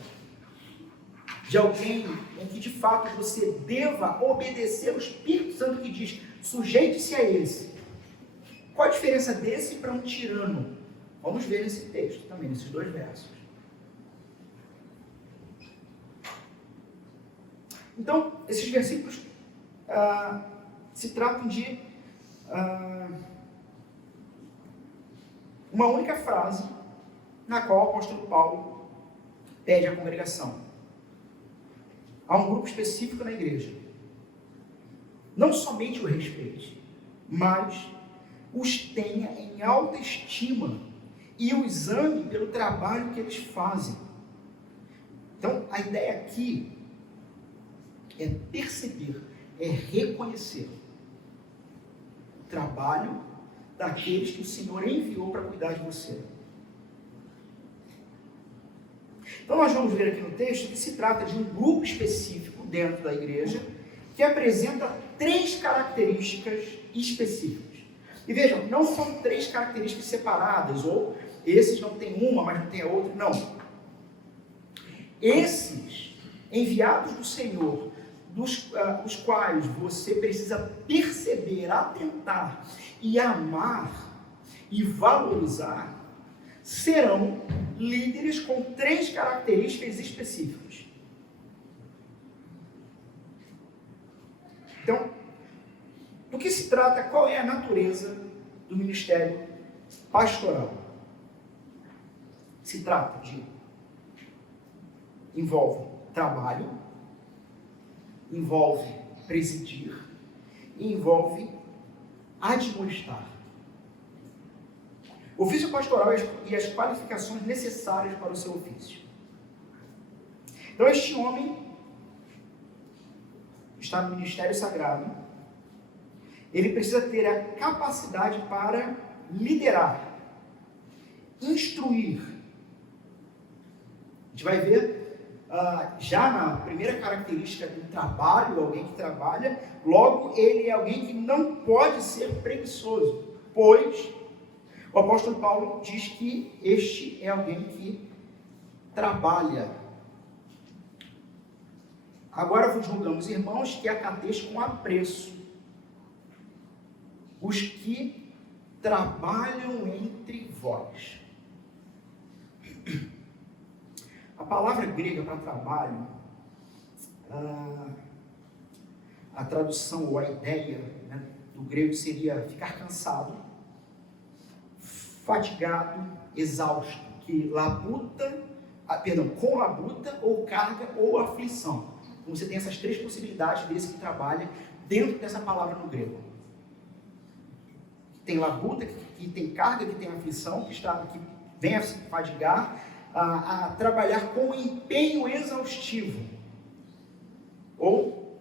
de alguém em que de fato você deva obedecer o Espírito Santo que diz, sujeite-se a esse. Qual a diferença desse para um tirano? Vamos ver nesse texto também, nesses 2 versos. Então, esses versículos se tratam de uma única frase na qual o apóstolo Paulo pede à congregação, a um grupo específico na igreja, não somente o respeite, mas os tenha em alta estima e os ame pelo trabalho que eles fazem. Então, a ideia aqui é perceber, é reconhecer o trabalho daqueles que o Senhor enviou para cuidar de você. Então nós vamos ver aqui no texto que se trata de um grupo específico dentro da igreja que apresenta 3 características específicas. E vejam, não são 3 características separadas, ou esses não tem uma, mas não tem a outra, não. Esses enviados do Senhor, dos quais você precisa perceber, atentar e amar e valorizar, serão líderes com 3 características específicas. Então, do que se trata, qual é a natureza do ministério pastoral? Se trata de, envolve trabalho, envolve presidir, e envolve admoestar. O ofício pastoral e as qualificações necessárias para o seu ofício. Então este homem está no ministério sagrado, ele precisa ter a capacidade para liderar, instruir. A gente vai ver já na primeira característica do trabalho, alguém que trabalha, logo ele é alguém que não pode ser preguiçoso, pois o apóstolo Paulo diz que este é alguém que trabalha. Agora vos rogamos, irmãos, que acateis com apreço os que trabalham entre vós. A palavra grega para trabalho, a tradução ou a ideia, né, do grego seria ficar cansado, fatigado, exausto, com labuta ou carga ou aflição. Então você tem essas três possibilidades desse que trabalha dentro dessa palavra no grego. Tem labuta, que tem carga, que tem aflição, que vem a se fadigar, a trabalhar com empenho exaustivo. Ou,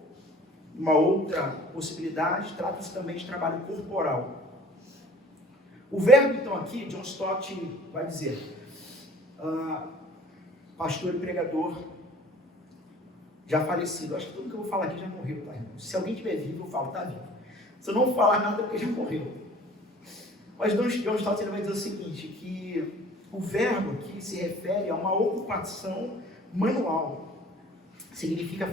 uma outra possibilidade, trata-se também de trabalho corporal. O verbo, então, aqui, John Stott vai dizer, pastor e pregador já falecido. Acho que tudo que eu vou falar aqui já morreu, tá, irmão? Se alguém estiver vivo, eu falo, tá vivo. Se eu não falar nada, é porque já morreu. Mas John Stott vai dizer o seguinte, que o verbo aqui se refere a uma ocupação manual. Significa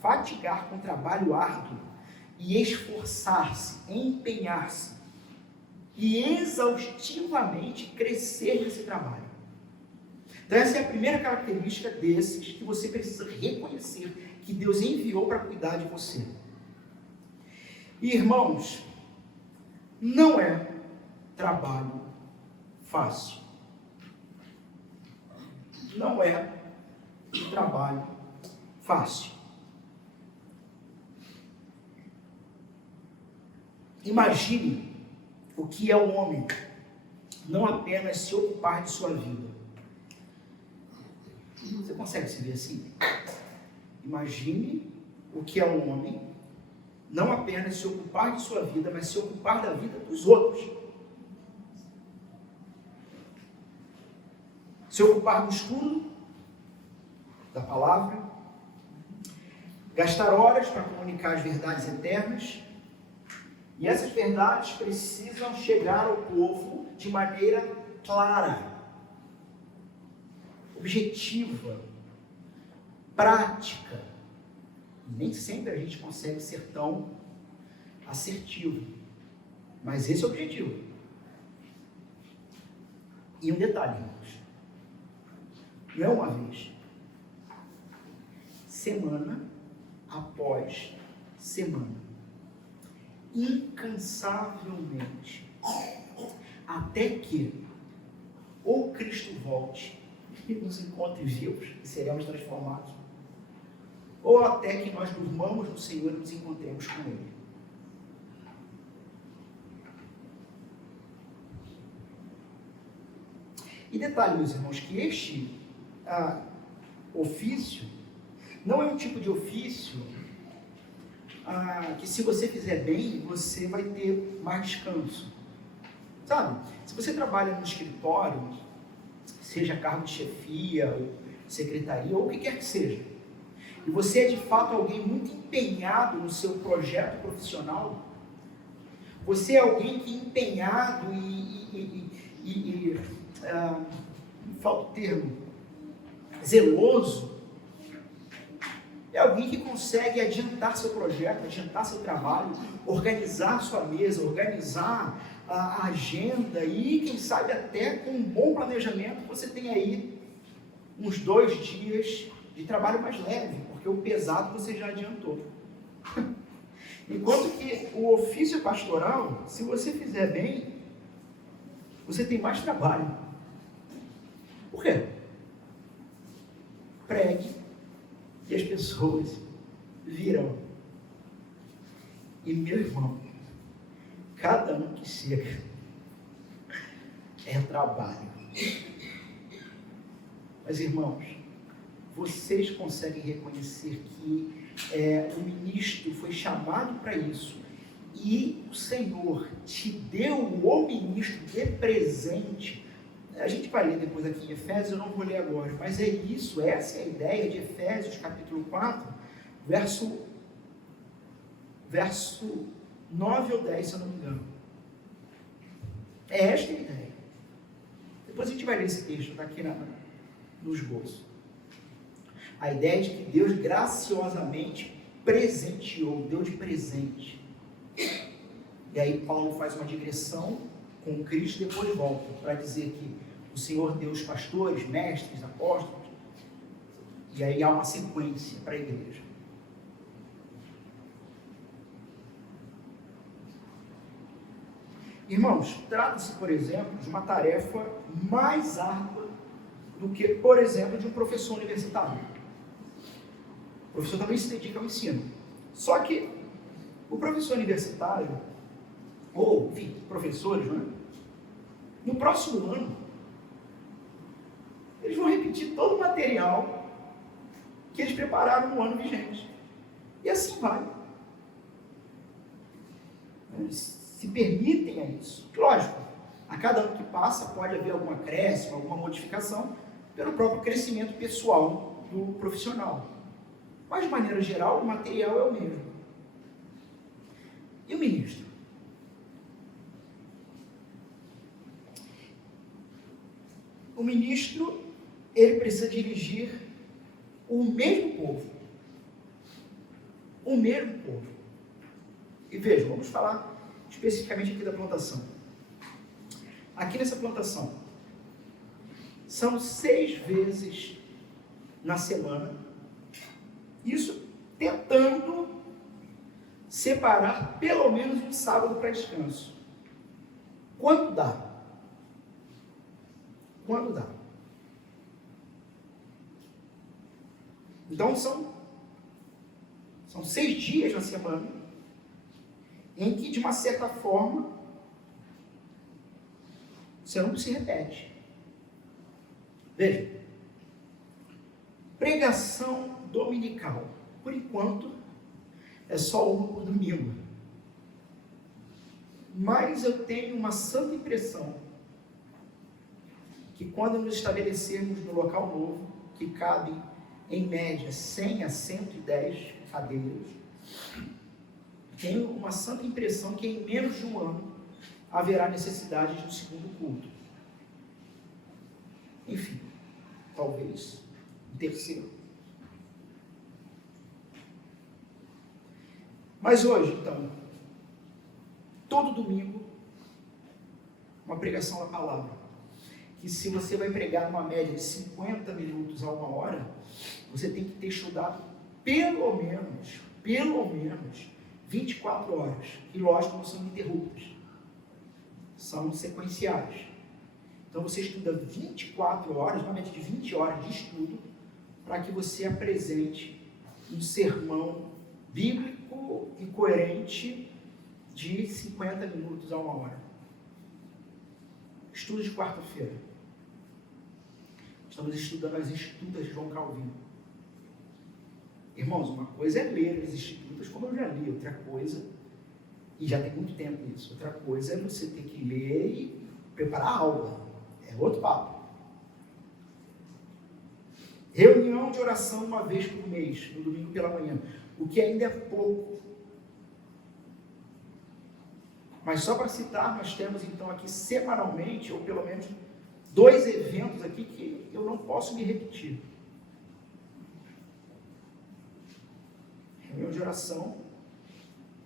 fatigar com trabalho árduo e esforçar-se, empenhar-se e exaustivamente crescer nesse trabalho. Então essa é a primeira característica desses que você precisa reconhecer que Deus enviou para cuidar de você. E, irmãos, não é trabalho fácil. Não é um trabalho fácil. Imagine o que é um homem não apenas se ocupar de sua vida. Você consegue se ver assim? Imagine o que é um homem não apenas se ocupar de sua vida, mas se ocupar da vida dos outros. Se ocupar do estudo da palavra, gastar horas para comunicar as verdades eternas, e essas verdades precisam chegar ao povo de maneira clara, objetiva, prática. Nem sempre a gente consegue ser tão assertivo, mas esse é o objetivo. E um detalhe, irmãos, não é uma vez, semana após semana, incansavelmente, até que ou Cristo volte e nos encontre vivos e seremos transformados, ou até que nós durmamos no Senhor e nos encontremos com Ele. E detalhe, meus irmãos, que este ofício não é um tipo de ofício que, se você fizer bem, você vai ter mais descanso. Sabe? Se você trabalha no escritório, seja cargo de chefia, ou secretaria, ou o que quer que seja, e você é de fato alguém muito empenhado no seu projeto profissional, você é alguém que é empenhado falta o termo, zeloso, é alguém que consegue adiantar seu projeto, adiantar seu trabalho, organizar sua mesa, organizar a agenda e, quem sabe, até com um bom planejamento, você tem aí uns 2 dias de trabalho mais leve, porque o pesado você já adiantou. Enquanto que o ofício pastoral, se você fizer bem, você tem mais trabalho. Por quê? Pregue e as pessoas virão. E, meu irmão, cada um que chega é trabalho. Mas, irmãos, vocês conseguem reconhecer que o ministro foi chamado para isso e o Senhor te deu o ministro de presente. A gente vai ler depois aqui em Efésios, eu não vou ler agora, mas é isso, essa é a ideia de Efésios capítulo 4, verso 9 ou 10, se eu não me engano. É esta a ideia. Depois a gente vai ler esse texto, está aqui no esboço. A ideia de que Deus graciosamente presenteou, deu de presente. E aí Paulo faz uma digressão com Cristo, depois volta para dizer que o Senhor deu os pastores, mestres, apóstolos, e aí há uma sequência para a igreja. Irmãos, trata-se, por exemplo, de uma tarefa mais árdua do que, por exemplo, de um professor universitário. O professor também se dedica ao ensino. Só que o professor universitário, ou, enfim, professores, né? No próximo ano, eles vão repetir todo o material que eles prepararam no ano vigente. E assim vai. Eles se permitem a isso. Lógico, a cada ano que passa pode haver alguma acréscimo, alguma modificação, pelo próprio crescimento pessoal do profissional. Mas, de maneira geral, o material é o mesmo. E o ministro? O ministro, ele precisa dirigir o mesmo povo. O mesmo povo. E veja, vamos falar especificamente aqui da plantação. Aqui nessa plantação, são 6 vezes na semana, isso tentando separar pelo menos um sábado para descanso. Quando dá? Quando dá? Então são 6 dias na semana em que, de uma certa forma, você não se repete. Veja, pregação dominical, por enquanto, é só uma por domingo. Mas eu tenho uma santa impressão que quando nos estabelecermos no local novo, que cabe em média 100 a 110 cadeiras, tenho uma santa impressão que em menos de um ano haverá necessidade de um segundo culto. Enfim, talvez um terceiro. Mas hoje, então, todo domingo, uma pregação da palavra. Que se você vai pregar numa média de 50 minutos a 1 hora, você tem que ter estudado pelo menos 24 horas. E lógico, não são ininterruptas. São sequenciais. Então você estuda 24 horas, uma média de 20 horas de estudo, para que você apresente um sermão bíblico e coerente de 50 minutos a 1 hora. Estudo de quarta-feira. Estamos estudando as Institutas de João Calvino. Irmãos, uma coisa é ler as Institutas como eu já li, outra coisa, e já tem muito tempo isso, outra coisa é você ter que ler e preparar a aula. É outro papo. Reunião de oração uma vez por mês, no domingo pela manhã, o que ainda é pouco. Mas só para citar, nós temos então aqui semanalmente, ou pelo menos 2 eventos aqui que eu não posso me repetir. Reunião de oração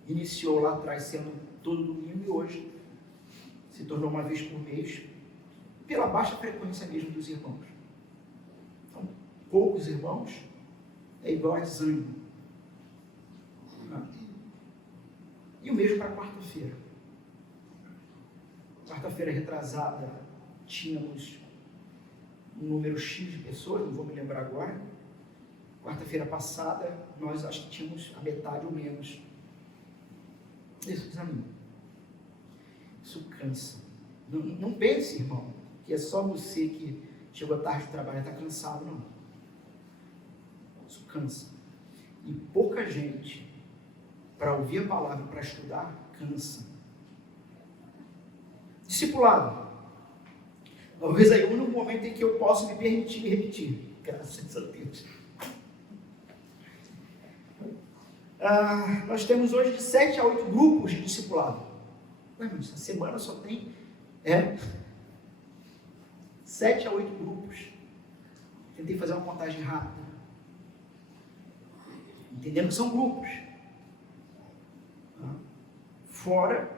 iniciou lá atrás sendo todo domingo e hoje se tornou uma vez por mês, pela baixa frequência mesmo dos irmãos. Então, poucos irmãos é igual a desânimo. E o mesmo para quarta-feira. Quarta-feira retrasada, tínhamos um número X de pessoas, não vou me lembrar agora. Quarta-feira passada, nós acho que tínhamos a metade ou menos. Isso desanima. Isso cansa. Não pense, irmão, que é só você que chegou tarde do trabalho e está cansado, não. Isso cansa. E pouca gente, para ouvir a palavra, para estudar, cansa. Discipulado. Talvez aí o único momento em que eu posso me permitir repetir. Graças a Deus. Nós temos hoje de 7 a 8 grupos de discipulado. Ué, mas essa semana só tem 7 a 8 grupos. Tentei fazer uma contagem rápida. Entendendo que são grupos. Fora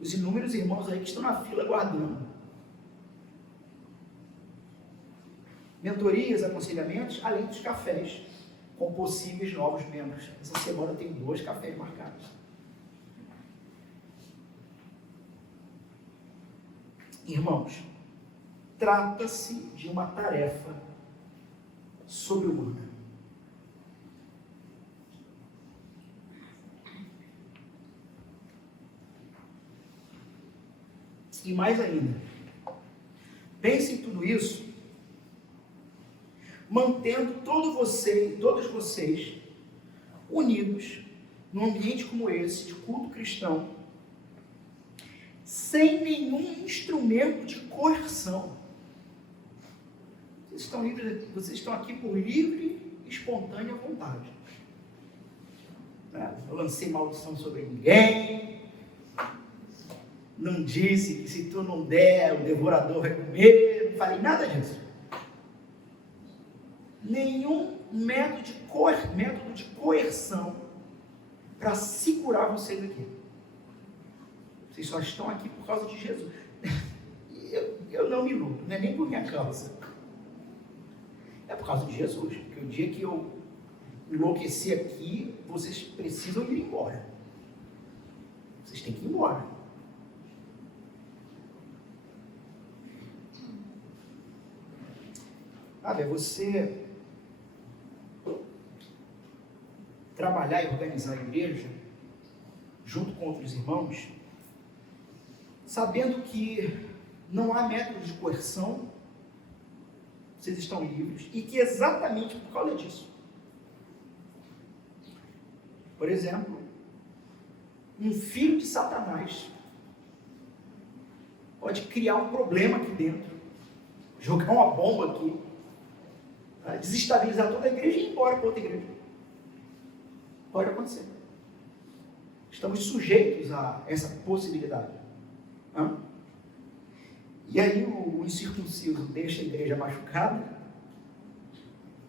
os inúmeros irmãos aí que estão na fila aguardando. Mentorias, aconselhamentos, além dos cafés com possíveis novos membros. Essa semana tem 2 cafés marcados. Irmãos, trata-se de uma tarefa sobre-humana. E mais ainda, pense em tudo isso, mantendo todos vocês unidos num ambiente como esse, de culto cristão, sem nenhum instrumento de coerção. Vocês estão aqui por livre e espontânea vontade. Eu lancei maldição sobre ninguém, não disse que se tu não der, o devorador vai comer, não falei nada disso. Nenhum método de coerção para segurar vocês aqui. Vocês só estão aqui por causa de Jesus. Eu não me iludo, não é nem por minha causa. É por causa de Jesus. Porque o dia que eu enlouquecer aqui, vocês precisam ir embora. Vocês têm que ir embora. Sabe, é você trabalhar e organizar a igreja junto com outros irmãos, sabendo que não há método de coerção, vocês estão livres, e que exatamente por causa disso. Por exemplo, um filho de Satanás pode criar um problema aqui dentro, jogar uma bomba aqui, desestabilizar toda a igreja e ir embora para outra igreja. Pode acontecer. Estamos sujeitos a essa possibilidade. E aí o incircunciso deixa a igreja machucada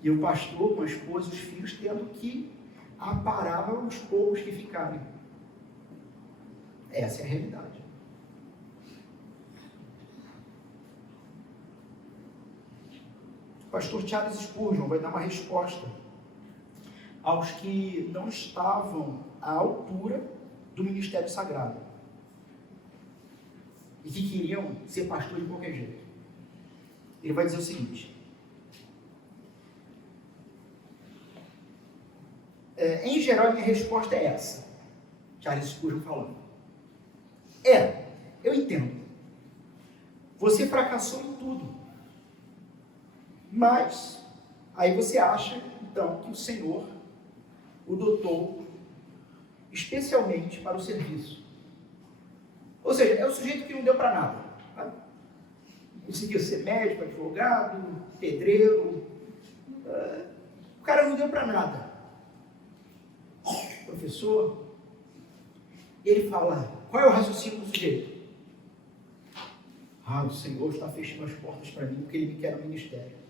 e o pastor com a esposa e os filhos tendo que aparar os poucos que ficarem. Essa é a realidade. O pastor Charles Spurgeon vai dar uma resposta aos que não estavam à altura do ministério sagrado e que queriam ser pastor de qualquer jeito. Ele vai dizer o seguinte: em geral, a minha resposta é essa. Charles Spurgeon falando. Eu entendo. Você fracassou em tudo. Mas, aí você acha, então, que o Senhor o dotou especialmente para o serviço. Ou seja, é o sujeito que não deu para nada. Tá? Conseguiu ser médico, advogado, pedreiro. O cara não deu para nada. Professor. Ele fala, qual é o raciocínio do sujeito? O Senhor está fechando as portas para mim porque Ele me quer no ministério.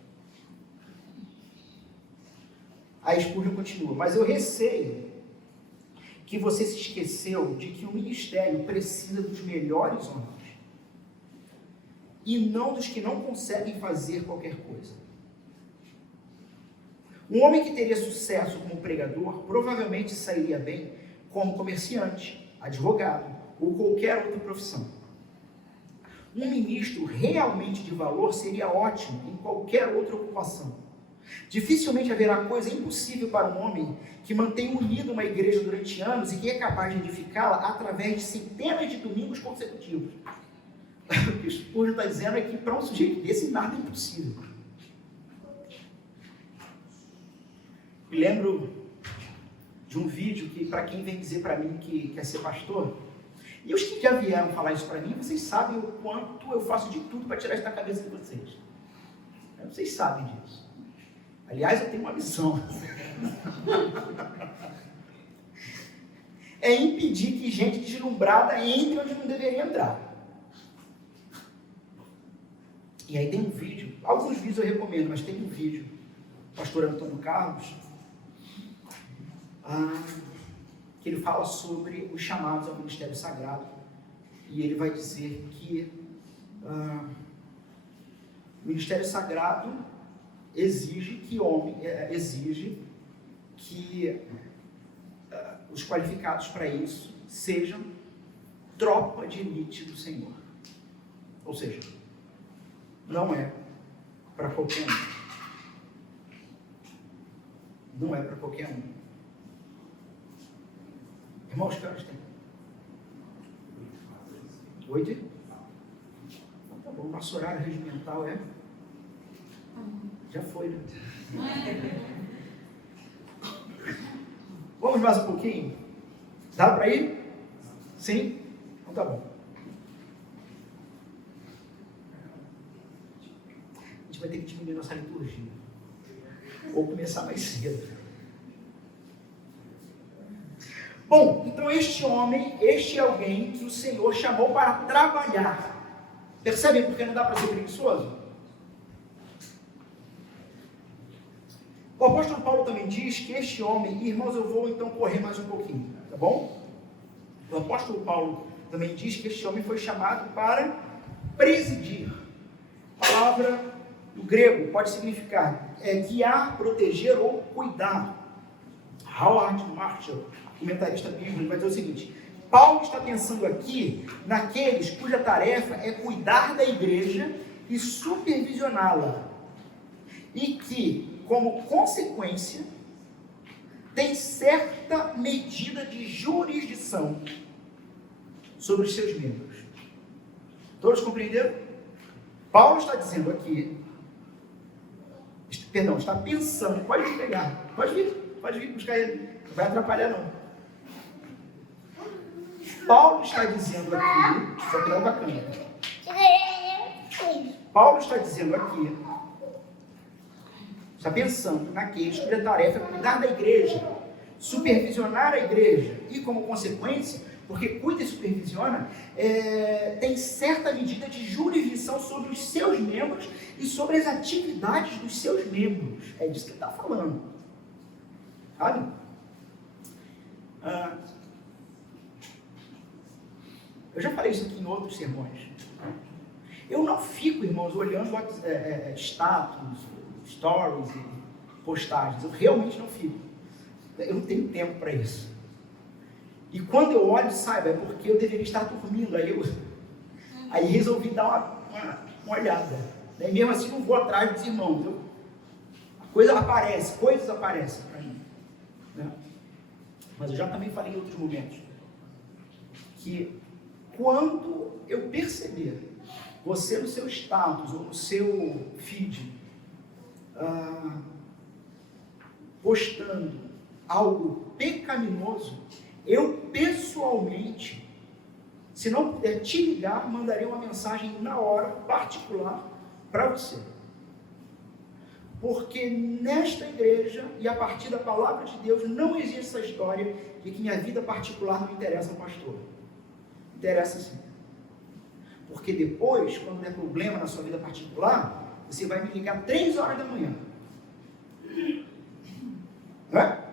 Aí Spurgeon continua, mas eu receio que você se esqueceu de que o ministério precisa dos melhores homens e não dos que não conseguem fazer qualquer coisa. Um homem que teria sucesso como pregador provavelmente sairia bem como comerciante, advogado ou qualquer outra profissão. Um ministro realmente de valor seria ótimo em qualquer outra ocupação. Dificilmente haverá coisa impossível para um homem que mantém unida uma igreja durante anos e que é capaz de edificá-la através de centenas de domingos consecutivos. O que o Spurgeon está dizendo é que para um sujeito desse nada é impossível. Me lembro de um vídeo que, para quem vem dizer para mim que quer ser pastor, e os que já vieram falar isso para mim, vocês sabem o quanto eu faço de tudo para tirar isso da cabeça de vocês. Vocês sabem disso. Aliás, eu tenho uma missão. É impedir que gente deslumbrada entre onde não deveria entrar. E aí tem um vídeo, alguns vídeos eu recomendo, mas tem um vídeo, do pastor Antônio Carlos, que ele fala sobre os chamados ao ministério sagrado e ele vai dizer que o ministério sagrado exige que os qualificados para isso sejam tropa de elite do Senhor. Ou seja, não é para qualquer um. Não é para qualquer um. Irmãos, que horas tem? 8? Então, tá bom, nosso horário regimental é? Já foi, né? Vamos mais um pouquinho? Dá para ir? Sim? Então tá bom. A gente vai ter que diminuir nossa liturgia. Ou começar mais cedo. Bom, então este é alguém que o Senhor chamou para trabalhar. Percebem porque não dá para ser preguiçoso? O apóstolo Paulo também diz que este homem, irmãos, eu vou então correr mais um pouquinho, tá bom? O apóstolo Paulo também diz que este homem foi chamado para presidir. A palavra do grego pode significar guiar, proteger ou cuidar. Howard Marshall, comentarista bíblico, vai dizer o seguinte: Paulo está pensando aqui naqueles cuja tarefa é cuidar da igreja e supervisioná-la, e que, como consequência, tem certa medida de jurisdição sobre os seus membros. Todos compreenderam? Paulo está dizendo aqui, está pensando, pode vir pegar, pode vir buscar ele, não vai atrapalhar não. Paulo está dizendo aqui, só cuidado com a câmera. Paulo está dizendo aqui, está pensando naqueles cuja tarefa é cuidar da igreja, supervisionar a igreja e, como consequência, porque cuida e supervisiona, tem certa medida de jurisdição sobre os seus membros e sobre as atividades dos seus membros. É disso que ele está falando. Sabe? Eu já falei isso aqui em outros sermões. Eu não fico, irmãos, olhando status, stories e postagens. Eu realmente não fico. Eu não tenho tempo para isso. E quando eu olho, saiba, é porque eu deveria estar dormindo. Aí resolvi dar uma olhada. E mesmo assim não vou atrás dos irmãos. Coisas aparecem para mim. Né? Mas eu já também falei em outros momentos. Que quando eu perceber você no seu status ou no seu feed postando algo pecaminoso, eu pessoalmente, se não puder te ligar, mandarei uma mensagem na hora, particular, para você. Porque nesta igreja, e a partir da palavra de Deus, não existe essa história de que minha vida particular não interessa ao pastor. Interessa sim. Porque depois, quando der problema na sua vida particular, você vai me ligar 3 horas da manhã. Não é?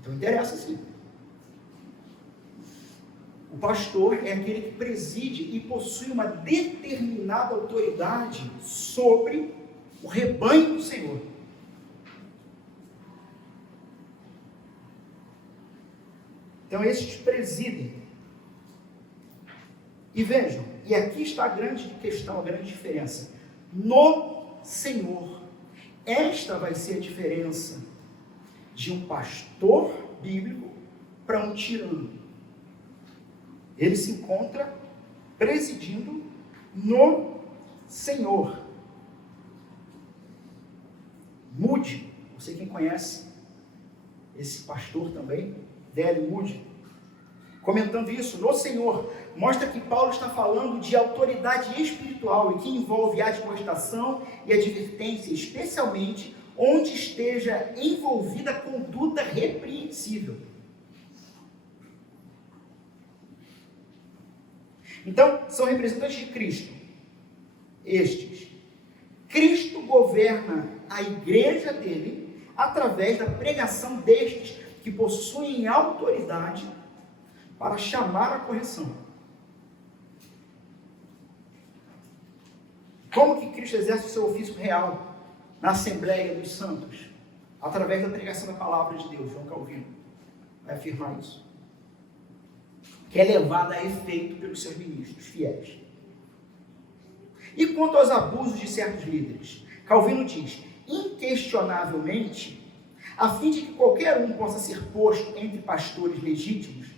Então interessa sim. O pastor é aquele que preside e possui uma determinada autoridade sobre o rebanho do Senhor. Então esses presidem. E vejam, e aqui está a grande questão, a grande diferença. No Senhor, esta vai ser a diferença de um pastor bíblico para um tirano. Ele se encontra presidindo no Senhor. Moody, não sei quem conhece esse pastor também, D.L. Moody, comentando isso, no Senhor, mostra que Paulo está falando de autoridade espiritual e que envolve admoestação e advertência, especialmente onde esteja envolvida conduta repreensível. Então, são representantes de Cristo. Estes. Cristo governa a igreja dele através da pregação destes que possuem autoridade para chamar a correção. Como que Cristo exerce o seu ofício real na Assembleia dos Santos? Através da pregação da palavra de Deus. João Calvino vai afirmar isso. Que é levada a efeito pelos seus ministros fiéis. E quanto aos abusos de certos líderes? Calvino diz, inquestionavelmente, a fim de que qualquer um possa ser posto entre pastores legítimos,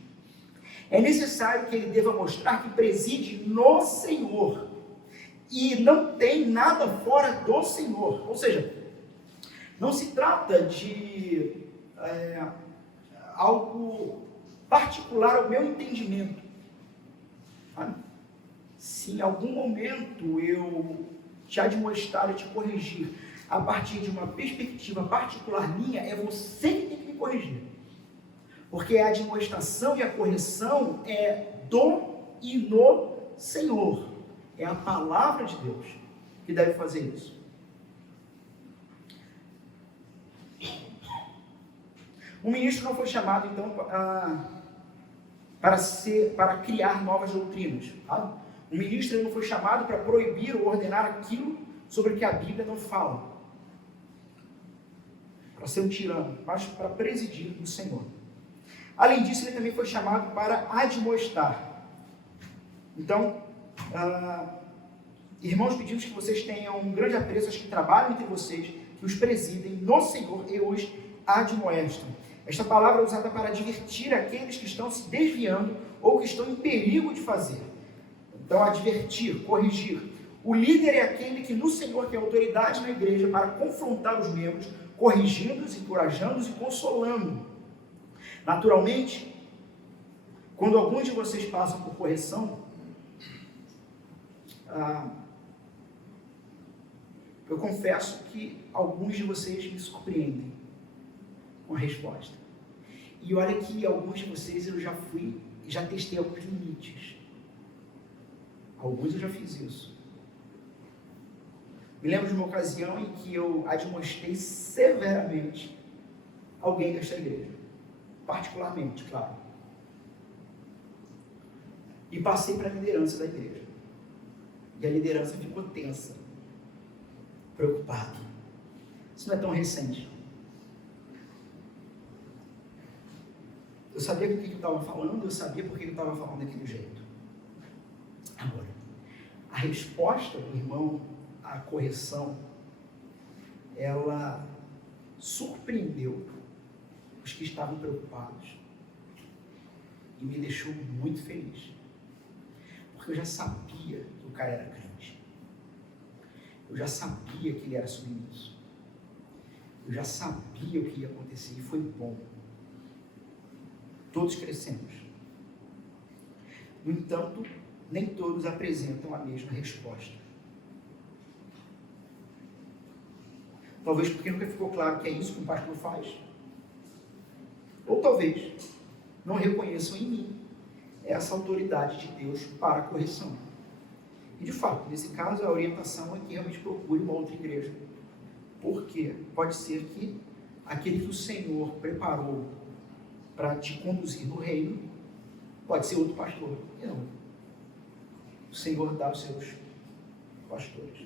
é necessário que ele deva mostrar que preside no Senhor e não tem nada fora do Senhor. Ou seja, não se trata de algo particular ao meu entendimento. Se em algum momento eu te admoestar e te corrigir a partir de uma perspectiva particular minha, é você que tem que me corrigir. Porque a admoestação e a correção é do e no Senhor. É a palavra de Deus que deve fazer isso. O ministro não foi chamado, então, para criar novas doutrinas. Tá? O ministro não foi chamado para proibir ou ordenar aquilo sobre que a Bíblia não fala. Para ser um tirano, mas para presidir o Senhor. Além disso, ele também foi chamado para admoestar. Então, irmãos, pedimos que vocês tenham um grande apreço aos que trabalham entre vocês, que os presidem no Senhor e os admoestam. Esta palavra é usada para advertir aqueles que estão se desviando ou que estão em perigo de fazer. Então, advertir, corrigir. O líder é aquele que no Senhor tem autoridade na igreja para confrontar os membros, corrigindo-os, encorajando-os e consolando. Naturalmente, quando alguns de vocês passam por correção, eu confesso que alguns de vocês me surpreendem com a resposta. E olha que alguns de vocês eu já testei alguns limites. Alguns eu já fiz isso. Me lembro de uma ocasião em que eu admoestei severamente alguém desta igreja. Particularmente, claro. E passei para a liderança da igreja. E a liderança ficou tensa, preocupada. Isso não é tão recente. Eu sabia com o que eu estava falando, eu sabia por que eu estava falando daquele jeito. Agora, a resposta do irmão à correção, ela surpreendeu os que estavam preocupados e me deixou muito feliz, porque eu já sabia que o cara era crente, eu já sabia que ele era submisso, eu já sabia o que ia acontecer e foi bom. Todos crescemos. No entanto, nem todos apresentam a mesma resposta. Talvez porque nunca ficou claro que é isso que o pastor faz. Ou talvez não reconheçam em mim essa autoridade de Deus para a correção. E de fato, nesse caso, a orientação é que realmente procure uma outra igreja. Porque pode ser que aquele que o Senhor preparou para te conduzir no reino pode ser outro pastor. E não. O Senhor dá os seus pastores.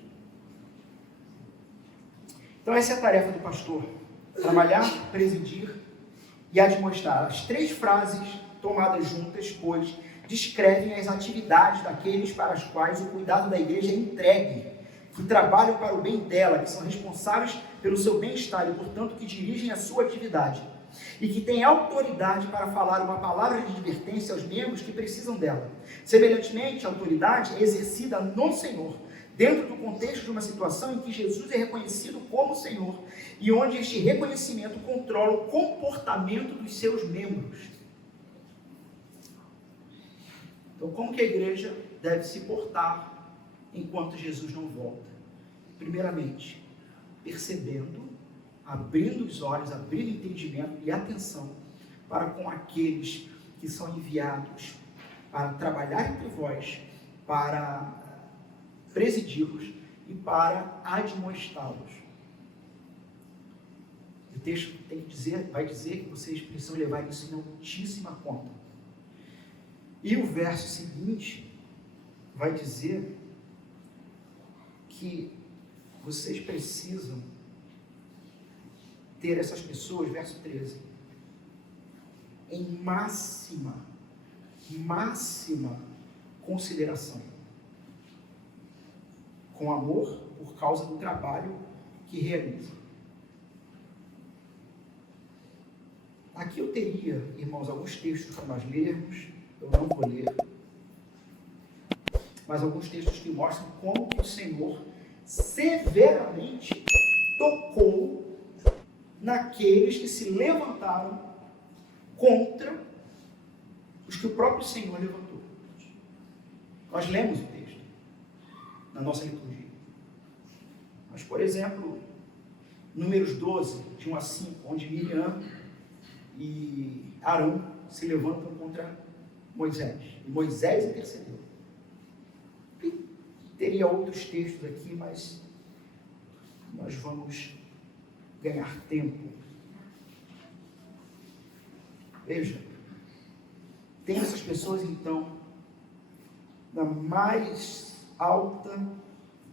Então essa é a tarefa do pastor. Trabalhar, presidir e admoestar. As três frases tomadas juntas, pois, descrevem as atividades daqueles para as quais o cuidado da igreja é entregue, que trabalham para o bem dela, que são responsáveis pelo seu bem-estar e, portanto, que dirigem a sua atividade, e que têm autoridade para falar uma palavra de advertência aos membros que precisam dela. Semelhantemente, a autoridade é exercida no Senhor, dentro do contexto de uma situação em que Jesus é reconhecido como Senhor, e onde este reconhecimento controla o comportamento dos seus membros. Então, como que a igreja deve se portar enquanto Jesus não volta? Primeiramente, percebendo, abrindo os olhos, abrindo o entendimento e atenção para com aqueles que são enviados para trabalhar entre vós, para presidi-los e para admoestá-los. O texto vai dizer que vocês precisam levar isso em altíssima conta. E o verso seguinte vai dizer que vocês precisam ter essas pessoas, verso 13, em máxima consideração, com amor por causa do trabalho que realizam. Aqui eu teria, irmãos, alguns textos para nós lermos, eu não vou ler, mas alguns textos que mostram como o Senhor severamente tocou naqueles que se levantaram contra os que o próprio Senhor levantou. Nós lemos o texto na nossa liturgia. Mas, por exemplo, Números 12, de 1 a 5, onde Miriam e Arão se levantam contra Moisés. E Moisés intercedeu. E teria outros textos aqui, mas nós vamos ganhar tempo. Veja, tem essas pessoas então na mais alta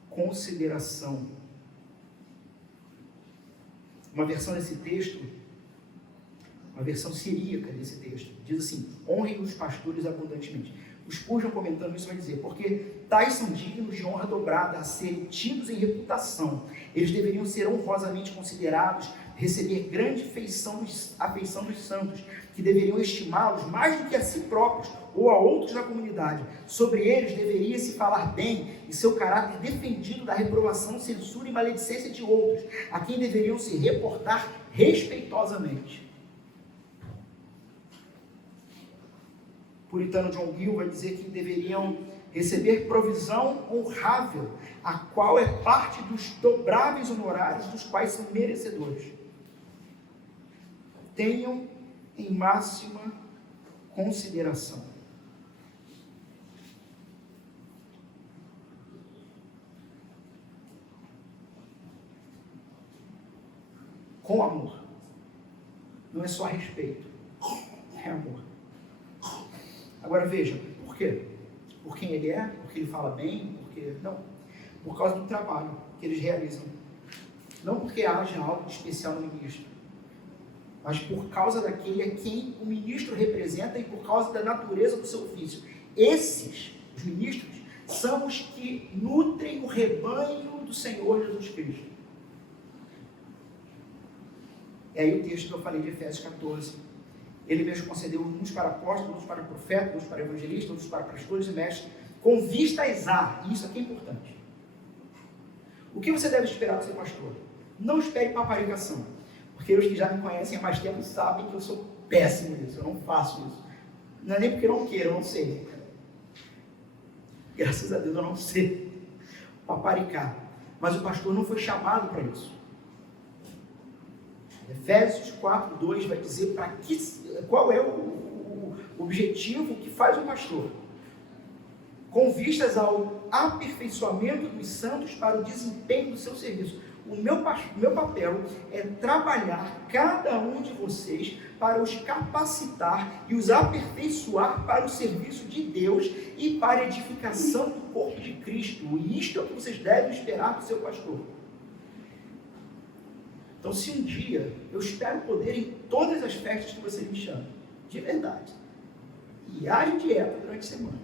consideração. Uma versão desse texto, uma versão siríaca desse texto, diz assim: honrem os pastores abundantemente. O Spurgeon, comentando isso, vai dizer: porque tais são dignos de honra dobrada, a serem tidos em reputação. Eles deveriam ser honrosamente considerados, receber grande afeição dos santos, que deveriam estimá-los mais do que a si próprios ou a outros da comunidade. Sobre eles deveria se falar bem e seu caráter defendido da reprovação, censura e maledicência de outros, a quem deveriam se reportar respeitosamente. Puritano John Gill vai dizer que deveriam receber provisão honrável, a qual é parte dos dobráveis honorários dos quais são merecedores. Tenham em máxima consideração. Com amor. Não é só respeito, é amor. Agora veja, por quê? Por quem ele é? Porque ele fala bem? Porque não. Por causa do trabalho que eles realizam. Não porque haja algo de especial no ministro, mas por causa daquele a quem o ministro representa e por causa da natureza do seu ofício. Esses, os ministros, são os que nutrem o rebanho do Senhor Jesus Cristo. É aí o texto que eu falei de Efésios 14. Ele mesmo concedeu uns para apóstolos, uns para profetas, uns para evangelistas, outros para pastores e mestres, com vistas a, e isso aqui é importante. O que você deve esperar do seu pastor? Não espere paparicação, porque os que já me conhecem há mais tempo sabem que eu sou péssimo nisso, eu não faço isso. Não é nem porque eu não quero, eu não sei. Graças a Deus eu não sei paparicar. Mas o pastor não foi chamado para isso. Efésios 4:2 vai dizer qual é o objetivo que faz o pastor. Com vistas ao aperfeiçoamento dos santos para o desempenho do seu serviço. O meu papel é trabalhar cada um de vocês para os capacitar e os aperfeiçoar para o serviço de Deus e para a edificação do corpo de Cristo. E isto é o que vocês devem esperar do seu pastor. Então, se um dia, eu espero poder em todas as festas que você me chama, de verdade, e haja dieta durante a semana,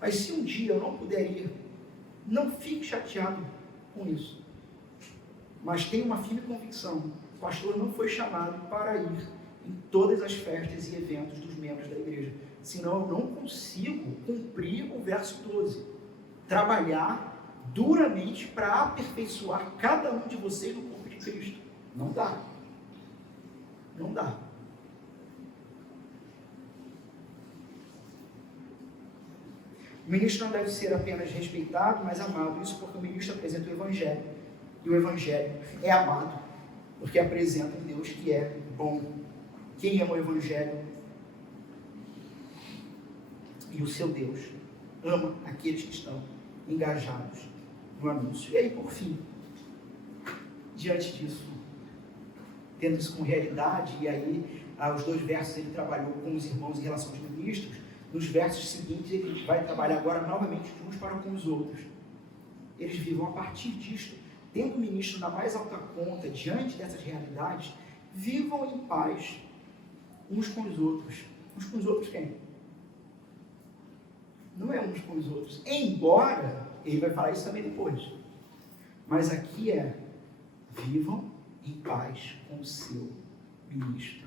mas se um dia eu não puder ir, não fique chateado com isso, mas tenha uma firme convicção: o pastor não foi chamado para ir em todas as festas e eventos dos membros da igreja, senão eu não consigo cumprir o verso 12, trabalhar duramente para aperfeiçoar cada um de vocês no corpo de Cristo. Não dá. Não dá. O ministro não deve ser apenas respeitado, mas amado. Isso porque o ministro apresenta o Evangelho. E o Evangelho é amado, porque apresenta um Deus que é bom. Quem ama o Evangelho e o seu Deus ama aqueles que estão engajados no anúncio. E aí, por fim, diante disso, tendo isso com realidade, e aí os 2 versos ele trabalhou com os irmãos em relação aos ministros, nos versos seguintes ele vai trabalhar agora novamente uns para com os outros. Eles vivam a partir disto, tendo o ministro na mais alta conta, diante dessas realidades, vivam em paz uns com os outros. Uns com os outros quem? Não é uns com os outros. Embora, ele vai falar isso também depois. Mas aqui é, vivam em paz com o seu ministro.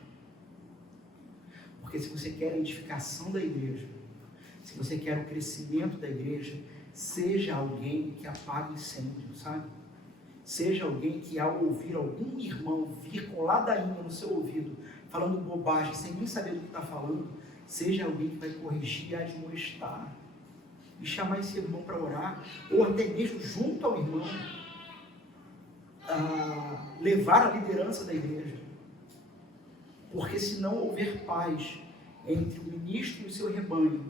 Porque se você quer a edificação da igreja, se você quer o crescimento da igreja, seja alguém que apague incêndio, sabe? Seja alguém que, ao ouvir algum irmão vir com ladainha no seu ouvido, falando bobagem, sem nem saber do que está falando, seja alguém que vai corrigir e admoestar, e chamar esse irmão para orar, ou até mesmo junto ao irmão, levar a liderança da igreja. Porque se não houver paz entre o ministro e o seu rebanho,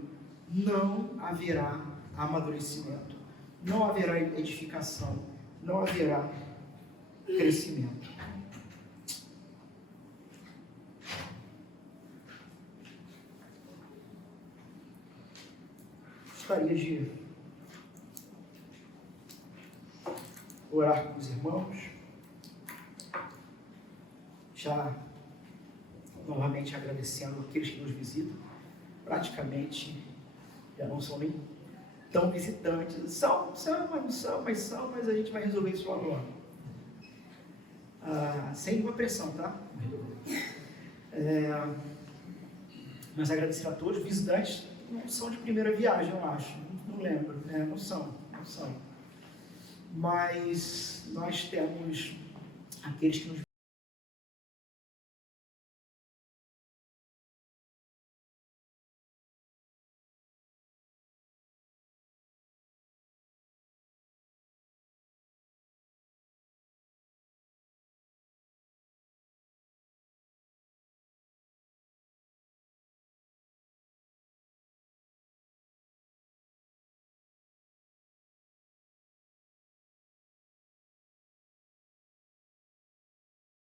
não haverá amadurecimento, não haverá edificação, não haverá crescimento. Gostaria de orar com os irmãos, já novamente agradecendo aqueles que nos visitam, praticamente já não são nem tão visitantes, são, mas a gente vai resolver isso agora, sem nenhuma pressão, tá? Mas agradecer a todos, visitantes não são de primeira viagem, eu acho, não lembro, não são, mas nós temos aqueles que nos